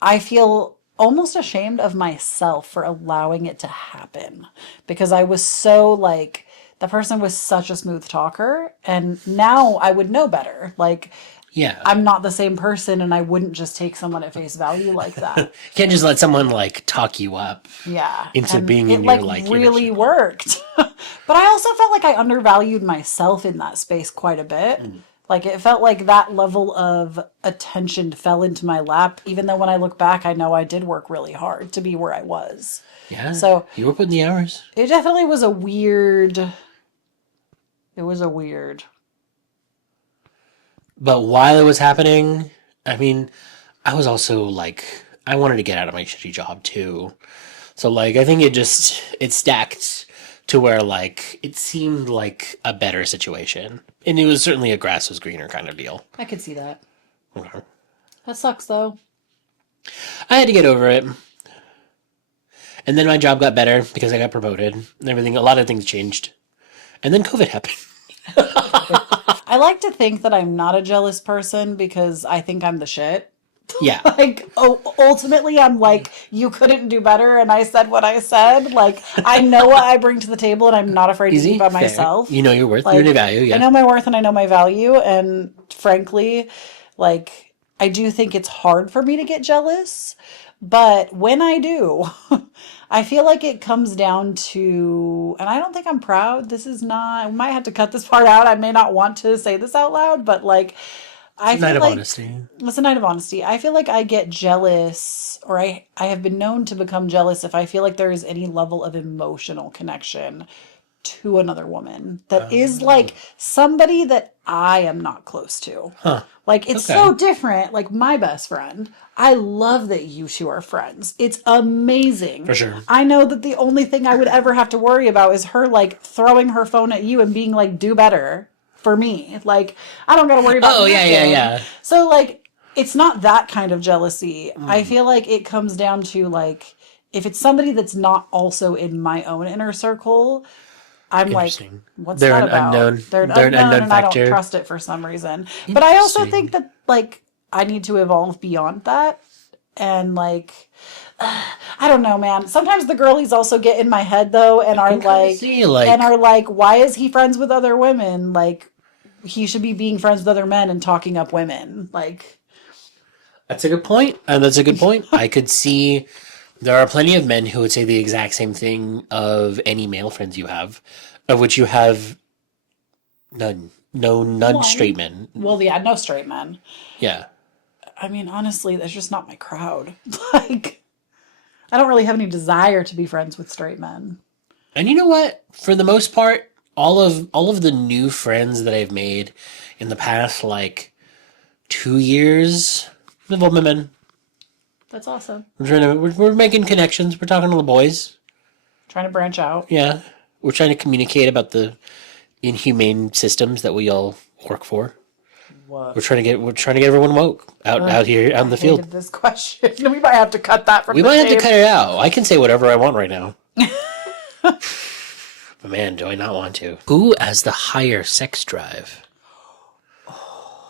I feel almost ashamed of myself for allowing it to happen because I was so like, the person was such a smooth talker. And now I would know better. Like, Yeah, I'm not the same person and I wouldn't just take someone at face value like that. you can't just let someone like talk you up. Yeah. Into And being it in your, like like, inner really circle. worked. But I also felt like I undervalued myself in that space quite a bit. Like it felt like that level of attention fell into my lap, even though when I look back, I know I did work really hard to be where I was. Yeah. So you were putting the hours. it definitely was a weird. It was a weird. But while it was happening, I mean, I was also like, I wanted to get out of my shitty job too. So like, I think it stacked to where like it seemed like a better situation, and it was certainly a grass was greener kind of deal. I could see that. Okay. That sucks though. I had to get over it, and then my job got better because I got promoted and everything. A lot of things changed, and then COVID happened. I like to think that I'm not a jealous person because I think I'm the shit. Yeah. Like, ultimately, I'm like, you couldn't do better, and I said what I said. Like, I know what I bring to the table, and I'm not afraid to Easy, be by fair. myself. You know your worth, Like, your value, I yeah. know my worth and I know my value, and frankly, like, I do think it's hard for me to get jealous, but when I do, I feel like it comes down to, and I don't think I'm proud. This is not, I might have to cut this part out. I may not want to say this out loud, but like, It's I a night feel of like honesty. it's a night of honesty. I feel like I get jealous, or I have been known to become jealous if I feel like there is any level of emotional connection to another woman that is like somebody that I am not close to. Huh. Like, it's Okay. so different. Like, my best friend, I love that you two are friends. It's amazing. For sure. I know that the only thing I would ever have to worry about is her like throwing her phone at you and being like, do better for me. Like, I don't gotta worry about Oh, yeah, nothing. yeah. So like, it's not that kind of jealousy. I Mm. feel like it comes down to like, if it's somebody that's not also in my own inner circle, I'm like, Interesting. what's They're that an about? unknown. They're an They're an unknown, unknown and I don't factor. trust it for some reason. But I also think Interesting. that like I need to evolve beyond that, and like I don't know, man. Sometimes the girlies also get in my head though, and I are can kind of like, see, like, why is he friends with other women? Like, he should be being friends with other men and talking up women. Like, that's a good point. And that's a good point. I could see there are plenty of men who would say the exact same thing of any male friends you have, of which you have none. No, none one. straight men. Well, yeah, no straight men. Yeah. I mean, honestly, that's just not my crowd. Like, I don't really have any desire to be friends with straight men. And you know what? For the most part, all of the new friends that I've made in the past like 2 years, they've all been men. That's awesome. We're making connections. We're talking to the boys. Trying to branch out. Yeah, we're trying to communicate about the inhumane systems that we all work for. What? We're trying to get everyone woke out here out in the field. Hated this question. We might have to cut that from We the might have to tape. cut it out. I can say whatever I want right now. But man, do I not want to. Who has the higher sex drive?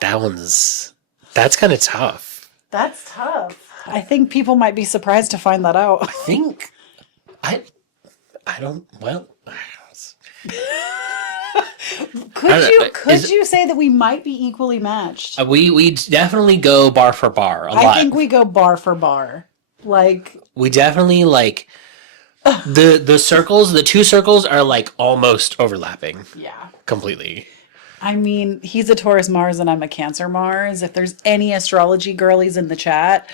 That's kind of tough. That's tough. I think people might be surprised to find that out. I think I don't well Could you say that we might be equally matched? we definitely go bar for bar a lot. I think we go bar for bar. Like, We definitely like the circles, the two circles are like almost overlapping yeah. completely. I mean, he's a Taurus Mars and I'm a Cancer Mars. If there's any astrology girlies in the chat,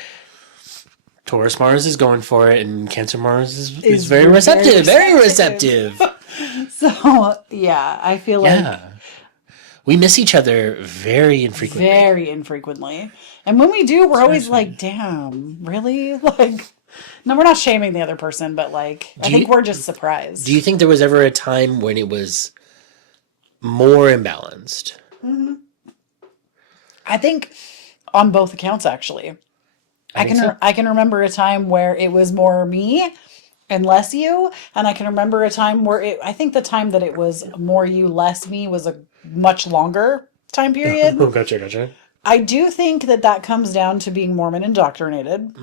Taurus Mars is going for it, and Cancer Mars is Is very very receptive. Very receptive. receptive. so yeah, I feel like Yeah. We miss each other very infrequently. very infrequently. And when we do, we're always Seriously. like, damn, really? Like, no, we're not shaming the other person, but like, I think we're just surprised. Do you think there was ever a time when it was more imbalanced? I think on both accounts, actually. I think can so. I can remember a time where it was more me and less you, and I can remember a time where I think the time that it was more you, less me was a much longer time period. Oh, gotcha. I do think that that comes down to being Mormon indoctrinated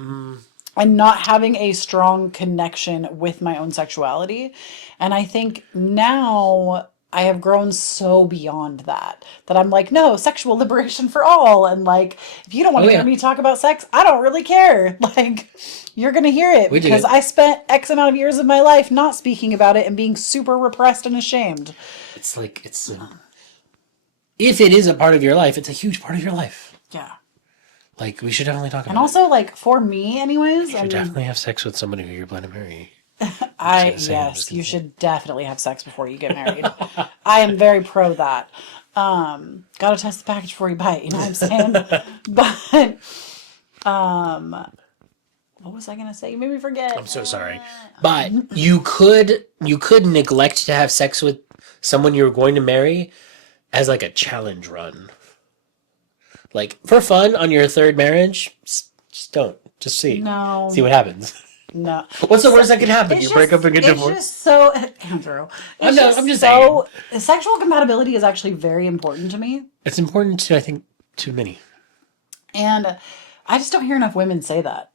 and not having a strong connection with my own sexuality. And I think now I have grown so beyond that I'm like, no, sexual liberation for all. And like, if you don't want to Oh, hear yeah. me talk about sex, I don't really care. Like, you're going to hear it We do because it. I spent X amount of years of my life not speaking about it and being super repressed and ashamed. It's like if it is a part of your life, it's a huge part of your life. Yeah. Like we should definitely talk about And it. also, like, for me, anyways, You should definitely have sex with somebody who you're planning to marry. yes, you should definitely have sex before you get married. I am very pro that. Gotta test the package before you buy it, you know what I'm saying? But what was I gonna say? You made me forget. I'm so sorry. But you could neglect to have sex with someone you're going to marry as like a challenge run. Like for fun on your third marriage, just don't. Just see. No. See what happens. No. What's the worst that can happen? It's You break up and get it's divorced. just so Andrew. I'm just so sexual compatibility is actually very important to me. It's important to, I think, to many. And I just don't hear enough women say that.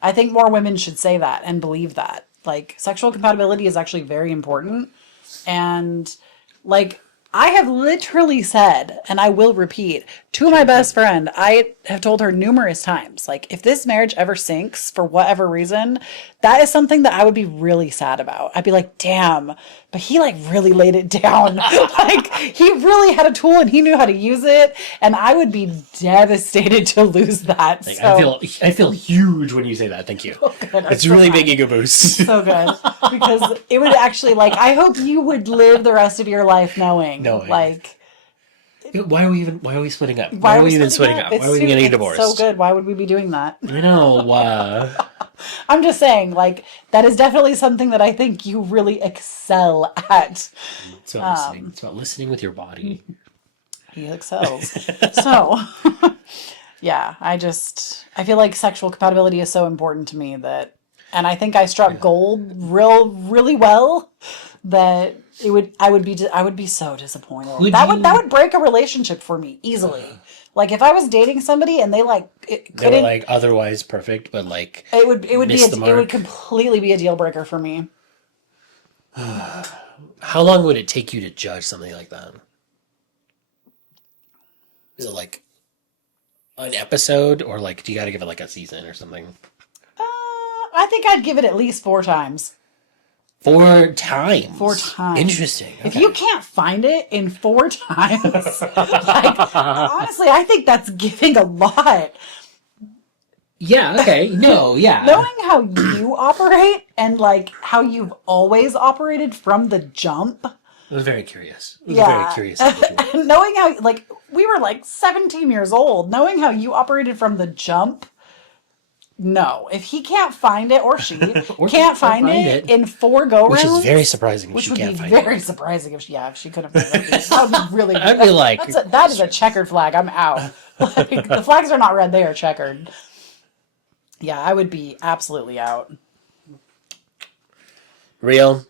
I think more women should say that and believe that. Like, sexual compatibility is actually very important. And, like, I have literally said, and I will repeat, to my best friend, I have told her numerous times, like, if this marriage ever sinks for whatever reason, that is something that I would be really sad about. I'd be like, damn, but he like really laid it down. Like, he really had a tool and he knew how to use it. And I would be devastated to lose that. Like, So, I feel huge when you say that. Thank you. good. It's I'm really so big glad. ego boost. So good, because it would actually, like, I hope you would live the rest of your life knowing, Knowing. like, Why are we splitting up? why are we even splitting splitting up? up? Why are we getting It's divorced? so good. Why would we be doing that? I know. I'm just saying, like, that is definitely something that I think you really excel at. It's about listening. It's about listening with your body. He excels. So, yeah, I feel like sexual compatibility is so important to me that, and I think I struck gold really well, that I would be so disappointed. That would break a relationship for me easily. Like, if I was dating somebody and they like They were couldn't, like otherwise perfect, but like it would missed the it would mark. completely be a deal breaker for me. How long would it take you to judge something like that? Is it like an episode, or like do you got to give it like a season or something? I think I'd give it at least 4 times. 4 times. 4 times. Interesting. If Okay. you can't find it in 4 times, like, honestly, I think that's giving a lot. Yeah. Okay. No. Yeah. Knowing how you operate and like how you've always operated from the jump. I was very curious. It was Yeah. a very curious individual. Knowing how, like, we were like 17 years old, knowing how you operated from the jump. No, if he can't find it, or she can't find it in 4 go Which rounds, is very surprising if which she would can't be find very it. surprising if she couldn't find it. That would be really. I'd be like, that is a checkered flag. I'm out. Like, the flags are not red; they are checkered. Yeah, I would be absolutely out. Real.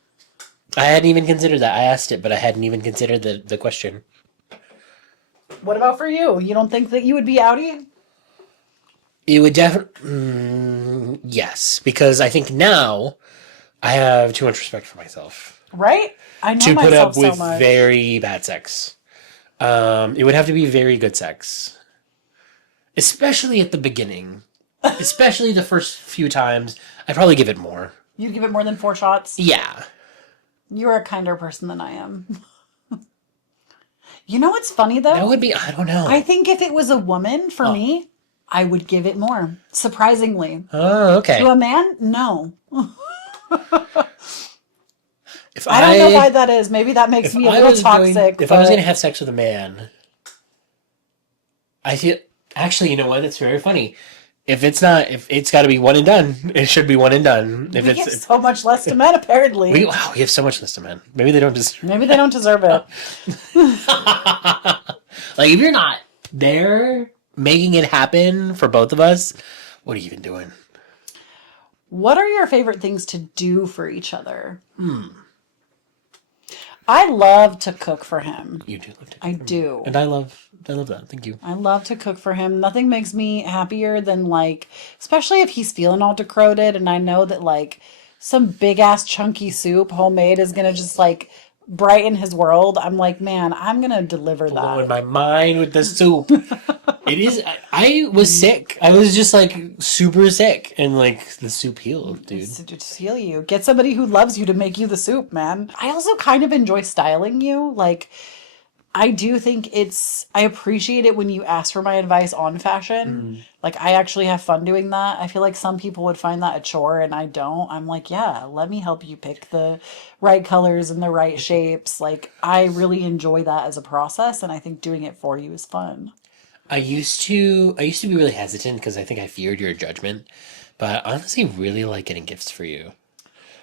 I hadn't even considered that. I asked it, but I hadn't even considered the question. What about for you? You don't think that you would be outie? It would definitely... yes, because I think now I have too much respect for myself Right? I know to put myself up so with much. very bad sex. It would have to be very good sex. Especially at the beginning. Especially the first few times. I'd probably give it more. You'd give it more than 4 shots? Yeah. You're a kinder person than I am. You know what's funny, though? That would be... I don't know. I think if it was a woman, for me, I would give it more. Surprisingly. Oh, okay. To a man, no. If I don't know why that is. Maybe that makes me a little toxic. If I was going to have sex with a man, I feel... Actually, you know what? It's very funny. If it's got to be one and done, it should be one and done. If we it's give so much less to men, apparently. we have so much less to men. Maybe they don't deserve. Maybe they don't deserve it. Like, if you're not there making it happen for both of us, what are you even doing? What are your favorite things to do for each other? I love to cook for him. You do love to. I do. And I love that. Thank you. I love to cook for him. Nothing makes me happier than, like, especially if he's feeling all decrepit and I know that, like, some big ass chunky soup, homemade, is gonna just, like, brighten his world. I'm like, man, I'm gonna deliver Blowing that. my mind with the soup. It is. I was sick. I was just like super sick, and like the soup healed, dude. To just heal you. Get somebody who loves you to make you the soup, man. I also kind of enjoy styling you. Like, I do think I appreciate it when you ask for my advice on fashion. Like, I actually have fun doing that. I feel like some people would find that a chore and I don't. I'm like, yeah, let me help you pick the right colors and the right shapes. Like, I really enjoy that as a process, and I think doing it for you is fun. I used to be really hesitant because I think I feared your judgment, but I honestly really like getting gifts for you.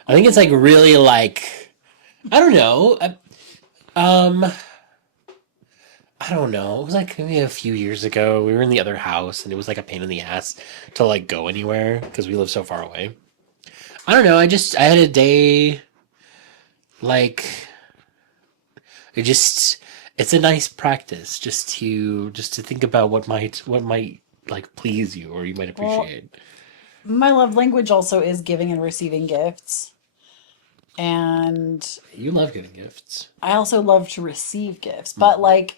I think it's like really like, I don't know. I don't know. It was like maybe a few years ago. We were in the other house, and it was like a pain in the ass to like go anywhere because we live so far away. I don't know. I had a day. Like, it's a nice practice just to think about what might like please you or you might Well, appreciate. my love language also is giving and receiving gifts. And You love giving gifts. I also love to receive gifts, but like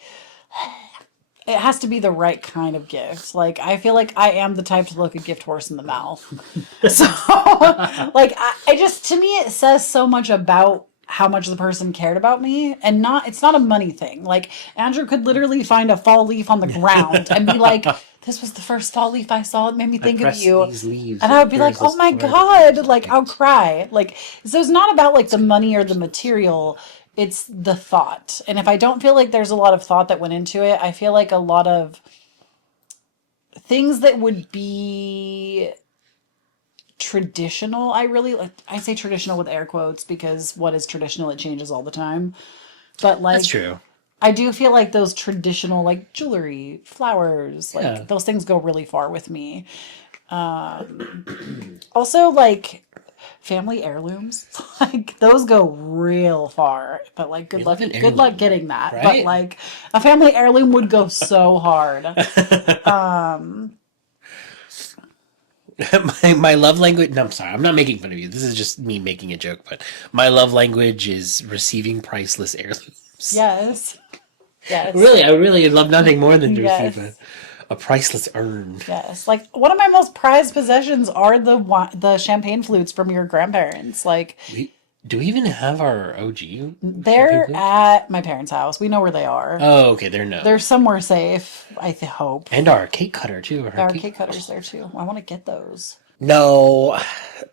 it has to be the right kind of gift. Like I feel like I am the type to look a gift horse in the mouth. So like I just to me it says so much about how much the person cared about me and not it's not a money thing. Like Andrew could literally find a fall leaf on the ground and be like, this was the first fall leaf I saw. It made me think of Press you. these leaves. And I would be like, there's oh this my thread of God, leaves like on I'll it. cry. Like, so it's not about like the money or the material, it's the thought. And if I don't feel like there's a lot of thought that went into it, I feel like a lot of things that would be traditional, I really like, I say traditional with air quotes because what is traditional, it changes all the time. But That's like, true. I do feel like those traditional, like jewelry, flowers, Yeah. like those things go really far with me. Also, like family heirlooms, like those go real far. But like, We love an good luck heirloom, getting that. But right? like, a family heirloom would go so hard. my love language. No, I'm sorry. I'm not making fun of you. This is just me making a joke. But my love language is receiving priceless heirlooms. Yes, yes, Really, I really love nothing more than to receive yes, a priceless urn. yes. Like one of my most prized possessions are the champagne flutes from your grandparents. Like Do we even have our OG champagne they're flutes? at my parents' house. We know where they are. Oh, okay. They're They're known. somewhere safe. Hope. And our cake cutter too. Our Our cake cake cutters there too. I want to get those. No,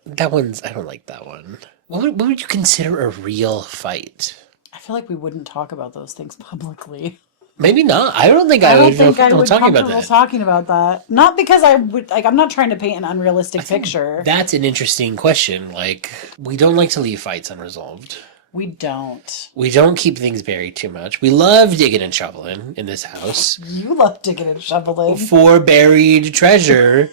that one's. I don't like that one. What would you consider a real fight? I feel like we wouldn't talk about those things publicly. Maybe not. I don't think I I don't would feel think I comfortable would talking about comfortable that. talking about that. Not because I would like. I'm not trying to paint an unrealistic picture. That's an interesting question. Like, we don't like to leave fights unresolved. We don't. We don't keep things buried too much. We love digging and shoveling in this house You love digging and shoveling. for buried treasure.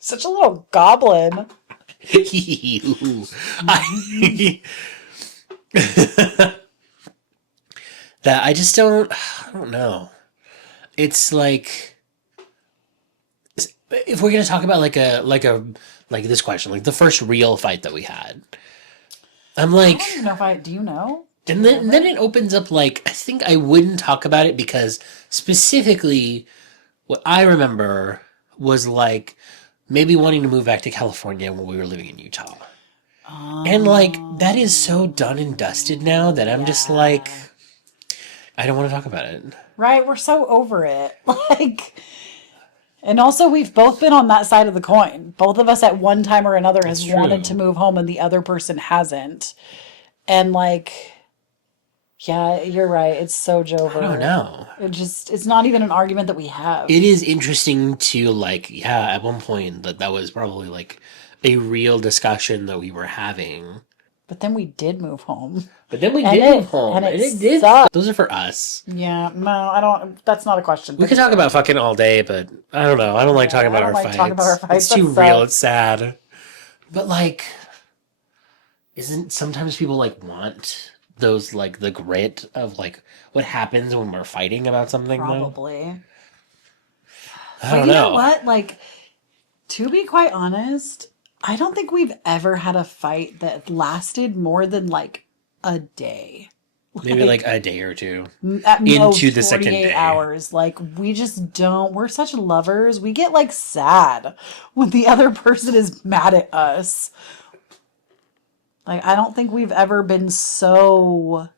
Such a little goblin. I- that I just don't. I don't know. It's like if we're gonna talk about like this question, like the first real fight that we had. I'm I like, don't even know if I. Do you know? and then it opens up like I think I wouldn't talk about it because specifically what I remember was like maybe wanting to move back to California when we were living in Utah. And like that is so done and dusted now that I'm just like I don't want to talk about it. Right, we're so over it. Like, and also we've both been on that side of the coin. Both of us at one time or another has That's wanted true. to move home and the other person hasn't. And like, yeah, you're right. It's so Jover. I don't know. It's not even an argument that we have. It is interesting to like yeah, at one point that was probably like a real discussion that we were having. But then we did move home. But then we And did move home and and it it did. sucked. Those are for us. Yeah, no, I don't. That's not a question. We could talk about fucking all day, but I don't know. I don't like talking about I our don't like fights. talking about our fights. It's too That real. sucks. It's sad. But like, isn't sometimes people like want those like the grit of like what happens when we're fighting about something? Though? Probably. I But don't you know. know what? Like, to be quite honest, I don't think we've ever had a fight that lasted more than like a day. Maybe like a day or two At most into the second 48 day. hours. Like, we just don't. We're such lovers. We get like sad when the other person is mad at us. Like, I don't think we've ever been so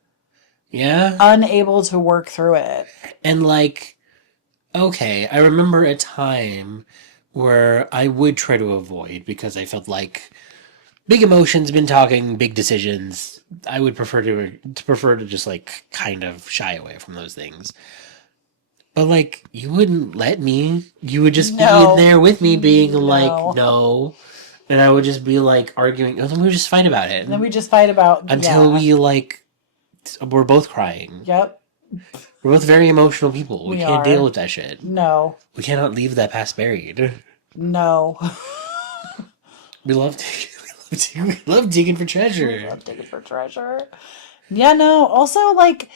Yeah, unable to work through it. and like, okay, I remember a time where I would try to avoid because I felt like big emotions, been talking, big decisions. I would prefer to just like kind of shy away from those things. But like you wouldn't let me. You would just be No. in there with me being like No. no. And I would just be like arguing. And then we would just fight about it. And then we just fight about until yeah. we like we're both crying. Yep. We're both very emotional people. We We can't are. deal with that shit. No. We cannot leave that past buried. No. We love we love digging for treasure. I'm digging for treasure. Yeah, no. Also, like,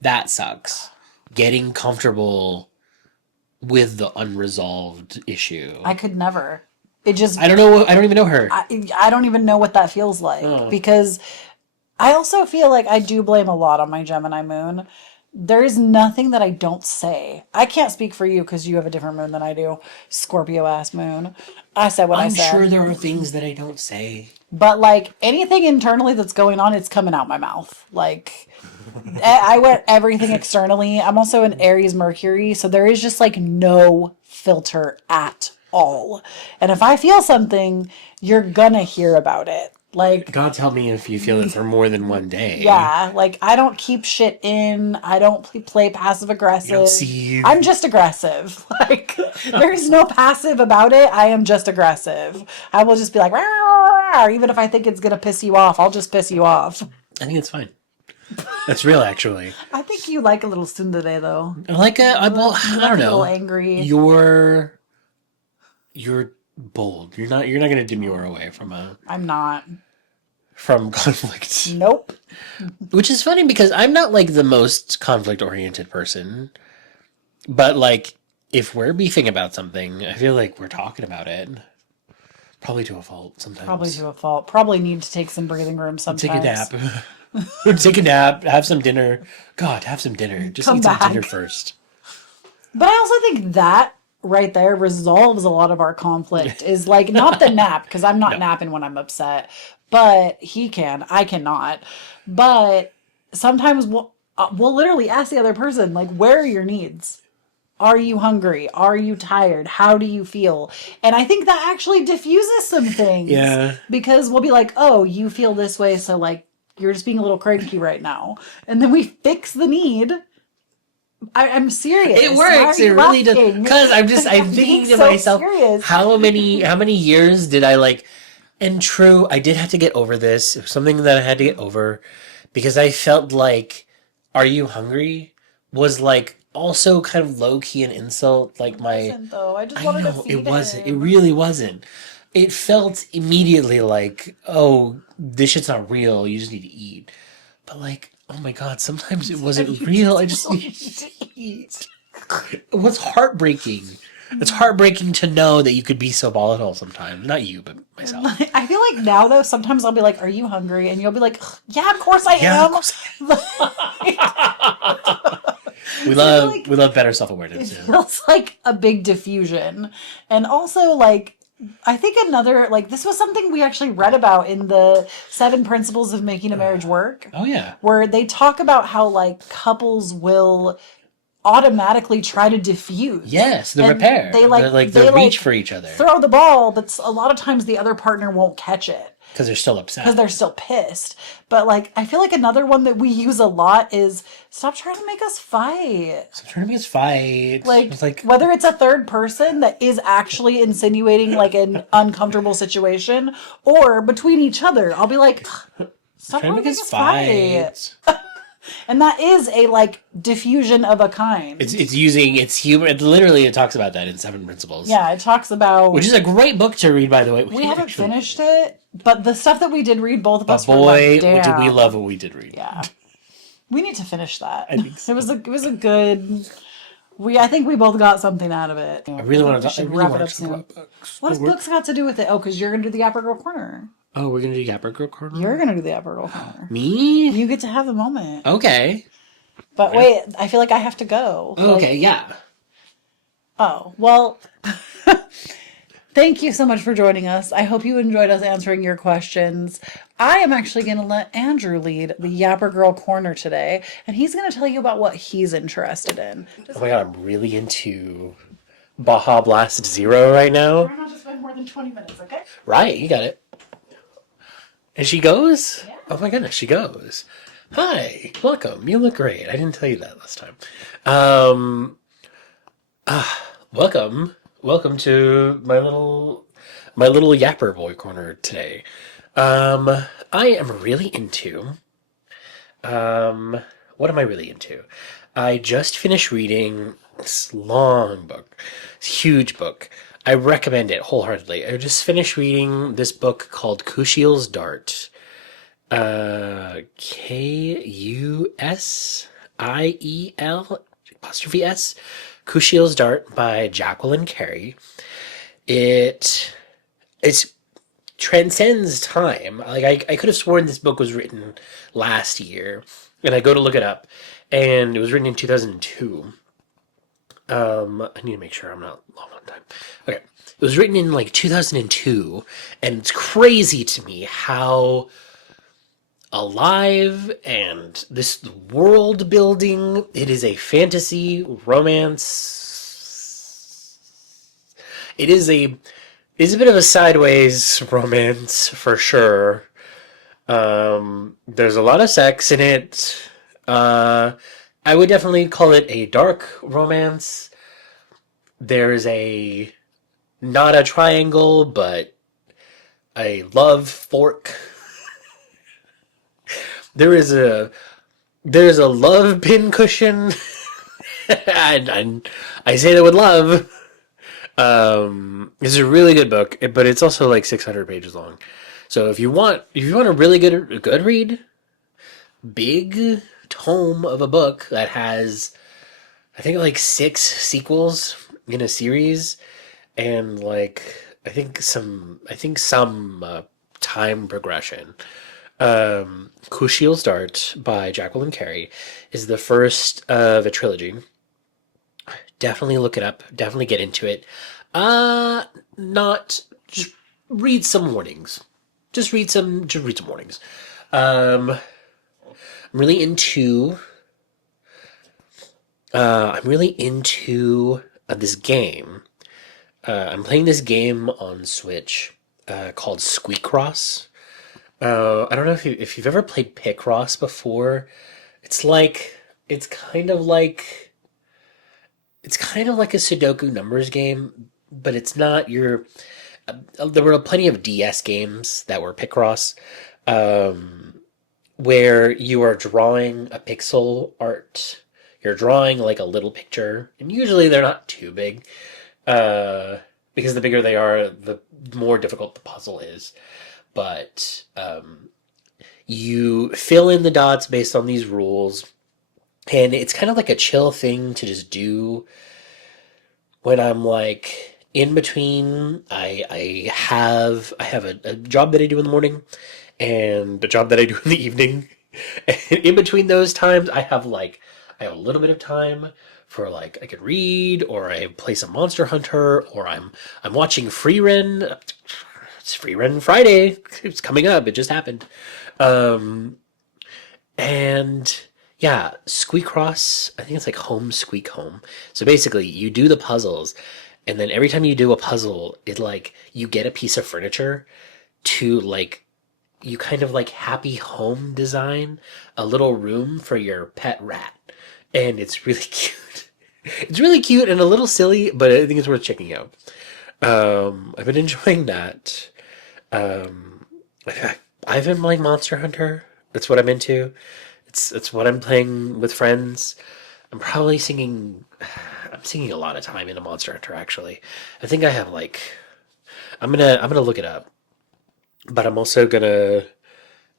That sucks. getting comfortable with the unresolved issue. I could never. It just, I don't know. I don't even know her. I don't even know what that feels like because I also feel like I do blame a lot on my Gemini moon. There is nothing that I don't say. I can't speak for you because you have a different moon than I do. Scorpio ass moon. I said what I I'm said. sure there are things that I don't say. But like anything internally that's going on, it's coming out my mouth. Like I wear everything externally. I'm also an Aries Mercury, so there is just like no filter at all. And if I feel something, you're gonna hear about it. Like, God help me if you feel it for more than one day. yeah, like I don't keep shit in. I don't play passive aggressive. seethe. I'm just aggressive. Like there's no passive about it. I am just aggressive. I will just be like, "Rah, rah, rah," even if I think it's gonna piss you off, I'll just piss you off. I think it's fine. That's real, actually. I think you like a little tsundere though. Like I don't A little know. angry. You're bold. You're not gonna demur away I'm not. from conflict. Nope. Which is funny because I'm not like the most conflict oriented person. But like if we're beefing about something, I feel like we're talking about it. Probably to a fault sometimes. Probably to a fault. Probably need to take some breathing room sometimes. Take a nap. Take a nap. Have some dinner. God, have some dinner. Just Come eat some back. dinner first. But I also think that right there resolves a lot of our conflict. Is like not the nap because I'm not napping when I'm upset, but he can. I cannot. But sometimes we'll literally ask the other person like, "Where are your needs? Are you hungry? Are you tired? How do you feel?" And I think that actually diffuses some things. Yeah. Because we'll be like, "Oh, you feel this way, so like you're just being a little cranky right now," and then we fix the need. I'm serious. It Why works. are you It really does. laughing? Because I'm being thinking to so myself, serious. how many years did I like? And true, I did have to get over this. It was something that I had to get over because I felt like, "Are you hungry?" was like also kind of low key an insult. Like my, Wasn't, though. I just I wanted to know feed it wasn't. It him. really wasn't. It felt immediately like, "Oh, this shit's not real. You just need to eat." But like, oh my God, sometimes it wasn't real. I just needed to eat. It was heartbreaking. It's heartbreaking to know that you could be so volatile sometimes. Not you, but myself. I feel like now though, sometimes I'll be like, "Are you hungry?" And you'll be like, "Yeah, of course I am." Of course. We love better self-awareness. It Yeah. feels like a big diffusion. And also like I think another like this was something we actually read about in the 7 Principles of Making a Marriage Work. Oh yeah. Where they talk about how like couples will automatically try to diffuse. Yes, the And repair. They like the reach for each other throw the ball, but a lot of times the other partner won't catch it because they're still upset. because they're still pissed. But like I feel like another one that we use a lot is stop trying to make us fight. So trying to make us fight. Like, It's like whether it's a third person that is actually insinuating like an uncomfortable situation or between each other, I'll be like, stop trying to make us fight. fight. And that is a like diffusion of a kind. It's humor. It talks about that in 7 Principles. Yeah, it talks about Which is a great book to read, by the way. we haven't finished it, but the stuff that we did read, both of But us were boy, like, damn. did we love what we did read. Yeah. We need to finish that. I think so. It was a good I think we both got something out of it. I really want to should talk wrap it up about soon. books. What has books got to do with it? Oh, because you're gonna do the Yapper Girl Corner. Oh, we're gonna do Yapper Girl Corner. You're gonna do the Yapper Girl Corner. Me? You get to have the moment. Okay. But wait, I feel like I have to go. Okay. Yeah. Oh, well, thank you so much for joining us. I hope you enjoyed us answering your questions. I am actually going to let Andrew lead the Yapper Girl Corner today, and he's going to tell you about what he's interested in. Oh my God, I'm really into Baja Blast Zero right now. Try not to spend more than 20 minutes, okay? Right, you got it. And she goes? Yeah. Oh my goodness, she goes. Hi, welcome. You look great. I didn't tell you that last time. Welcome to my little Yapper Boy Corner today. I am really into. What am I really into? I just finished reading this long book, this huge book. I recommend it wholeheartedly. I just finished reading this book called Kushiel's Dart. Kusiel, apostrophe S, Kushiel's Dart by Jacqueline Carey. It transcends time. Like I could have sworn this book was written last year, and I go to look it up, and it was written in 2002. I need to make sure I'm not long on time. Okay, it was written in like 2002, and it's crazy to me how alive and this world building. It is a fantasy romance. It is a bit of a sideways romance for sure. There's a lot of sex in it. I would definitely call it a dark romance. There's a not a triangle, but a love fork. There's a love pincushion, and I say that with love. It's a really good book, but it's also like 600 pages long. So if you want a really good read, big tome of a book that has I think like 6 sequels in a series, and like I think some time progression. Kushiel's Dart by Jacqueline Carey is the first of a trilogy. Definitely look it up. Definitely get into it. Not just read some warnings. Just read some warnings. I'm really into. I'm really into this game. I'm playing this game on Switch called Squeakross. I don't know if you've ever played Picross before. It's like it's kind of like it's kind of like a Sudoku numbers game, but it's not your. There were plenty of DS games that were Picross, where you are drawing a pixel art. You're drawing like a little picture, and usually they're not too big, uh, because the bigger they are, the more difficult the puzzle is. But you fill in the dots based on these rules, and it's kind of like a chill thing to just do when I'm like in between. I have a job that I do in the morning and a job that I do in the evening. And in between those times, I have a little bit of time for like I could read, or I play some Monster Hunter, or I'm watching Free Ren. It's Free Ren Friday. It's coming up. It just happened. Um, and yeah, Squeak Cross, I think it's like Home Squeak Home. So basically, you do the puzzles, and then every time you do a puzzle, it like you get a piece of furniture to like you kind of like happy home design a little room for your pet rat. And it's really cute. It's really cute and a little silly, but I think it's worth checking out. I've been enjoying that. Um, I've been playing Monster Hunter. That's what I'm into. It's what I'm playing with friends. I'm probably singing. I'm singing a lot of time into Monster Hunter. Actually, I think I have like. I'm gonna look it up, but I'm also gonna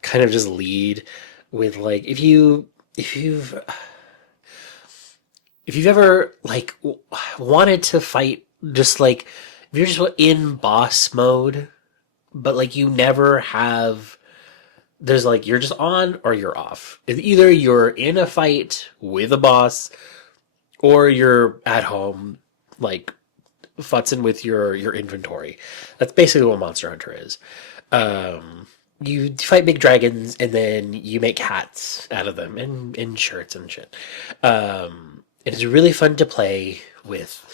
kind of just lead with like if you've ever like wanted to fight, just like if you're just in boss mode, but like you never have. There's like you're just on or you're off. Either you're in a fight with a boss or you're at home, like futzing with your inventory. That's basically what Monster Hunter is. You fight big dragons and then you make hats out of them and shirts and shit. It is really fun to play with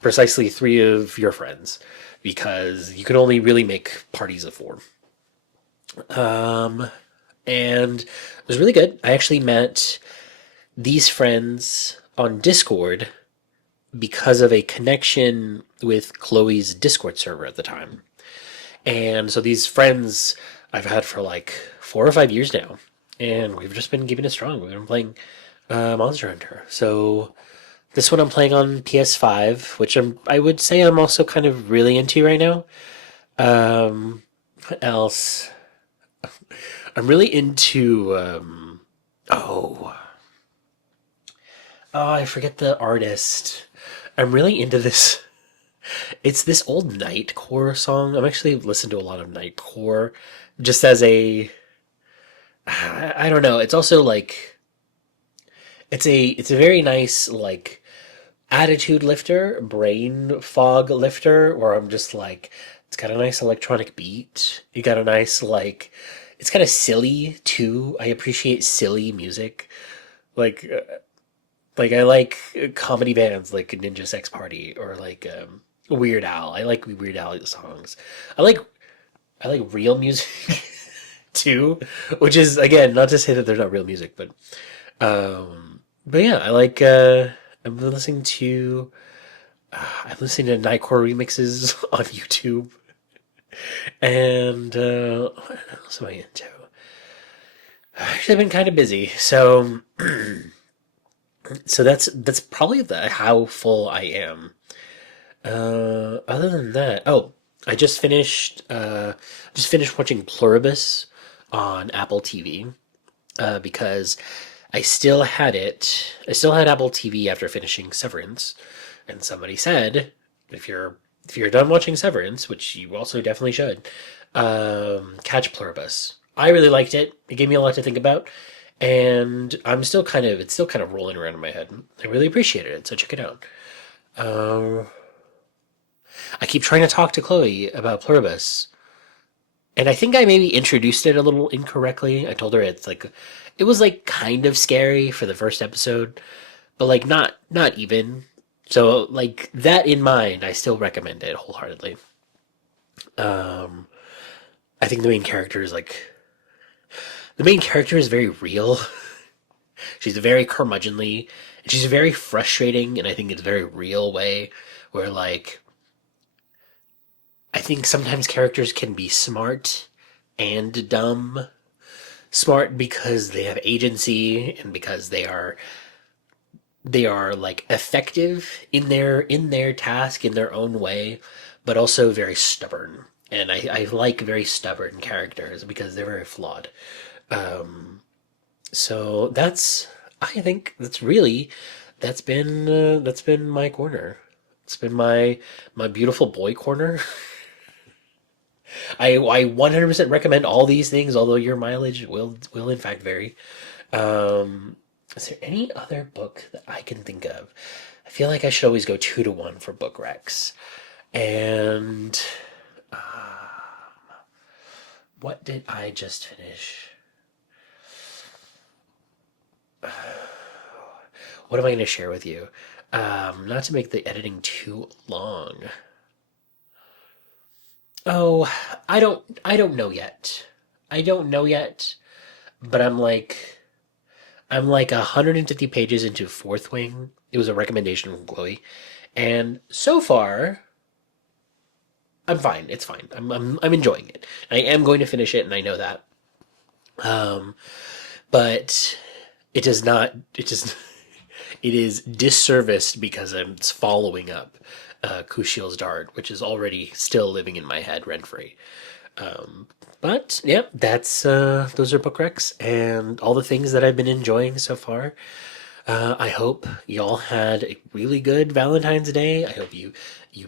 precisely 3 of your friends because you can only really make parties of 4. And it was really good. I actually met these friends on Discord because of a connection with Chloe's Discord server at the time. And so these friends I've had for like 4 or 5 years now, and we've just been keeping it strong. We've been playing Monster Hunter. So this one I'm playing on PS5, which I would say I'm also kind of really into right now. What else? I'm really into oh, Oh, I forget the artist. I'm really into this. It's this old Nightcore song. I'm actually listened to a lot of Nightcore, just as a. I don't know. It's also like it's a very nice like attitude lifter, brain fog lifter, where I'm just like, it's got a nice electronic beat. You got a nice like, it's kind of silly too. I appreciate silly music. Like, I like comedy bands like Ninja Sex Party or like Weird Al. I like Weird Al songs. I like I like real music too, which is again not to say that they're not real music, but yeah, I like. I'm listening to I'm listening to Nightcore remixes on YouTube, and what else am I into? Actually, I've been kind of busy, so that's probably how full I am. Other than that, oh, I just finished watching Pluribus on Apple TV because I still had it. I still had Apple TV after finishing Severance, and somebody said, if you're done watching Severance, which you also definitely should, catch Pluribus. I really liked it. It gave me a lot to think about, and it's still kind of rolling around in my head. I really appreciated it, so check it out. Uh, I keep trying to talk to Chloe about Pluribus, and I think I maybe introduced it a little incorrectly. I told her it was like kind of scary for the first episode, but like not even. So like that in mind, I still recommend it wholeheartedly. Um, I think the main character is very real. She's very curmudgeonly, and she's very frustrating, and I think it's a very real way where like I think sometimes characters can be smart and dumb. Smart because they have agency and because they are like effective in their task in their own way, but also very stubborn. And I like very stubborn characters because they're very flawed. So I think that's been my corner. It's been my beautiful boy corner. I 100% recommend all these things, although your mileage will in fact vary. Um, is there any other book that I can think of? I feel like I should always go 2 to 1 for book recs. And what did I just finish? What am I going to share with you? Not to make the editing too long. Oh, I don't know yet. I don't know yet, but I'm like 150 pages into Fourth Wing. It was a recommendation from Chloe, and so far I'm fine. It's fine. I'm enjoying it. I am going to finish it, and I know that. Um, but it does not. It just it is disserviced because I'm following up Kushiel's Dart, which is already still living in my head rent free. But yeah, that's those are book recs and all the things that I've been enjoying so far. I hope y'all had a really good Valentine's Day. I hope you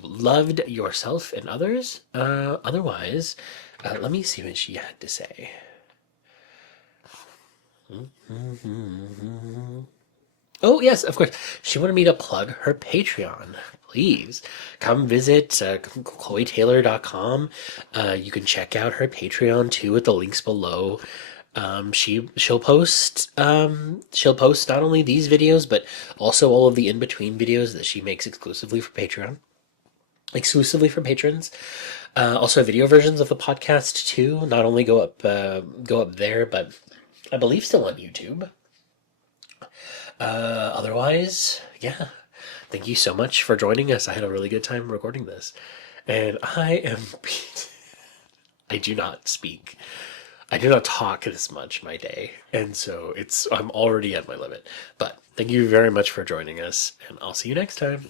loved yourself and others. Otherwise, let me see what she had to say. Oh, yes, of course. She wanted me to plug her Patreon. Please come visit chloetaylor.com. You can check out her Patreon too at the links below. She'll post not only these videos but also all of the in between videos that she makes exclusively for Patreon, exclusively for patrons. Also, video versions of the podcast too. Not only go up there, but I believe still on YouTube. Otherwise, yeah. Thank you so much for joining us. I had a really good time recording this. And I am. I do not speak. I do not talk this much my day. And so I'm already at my limit. But thank you very much for joining us. And I'll see you next time.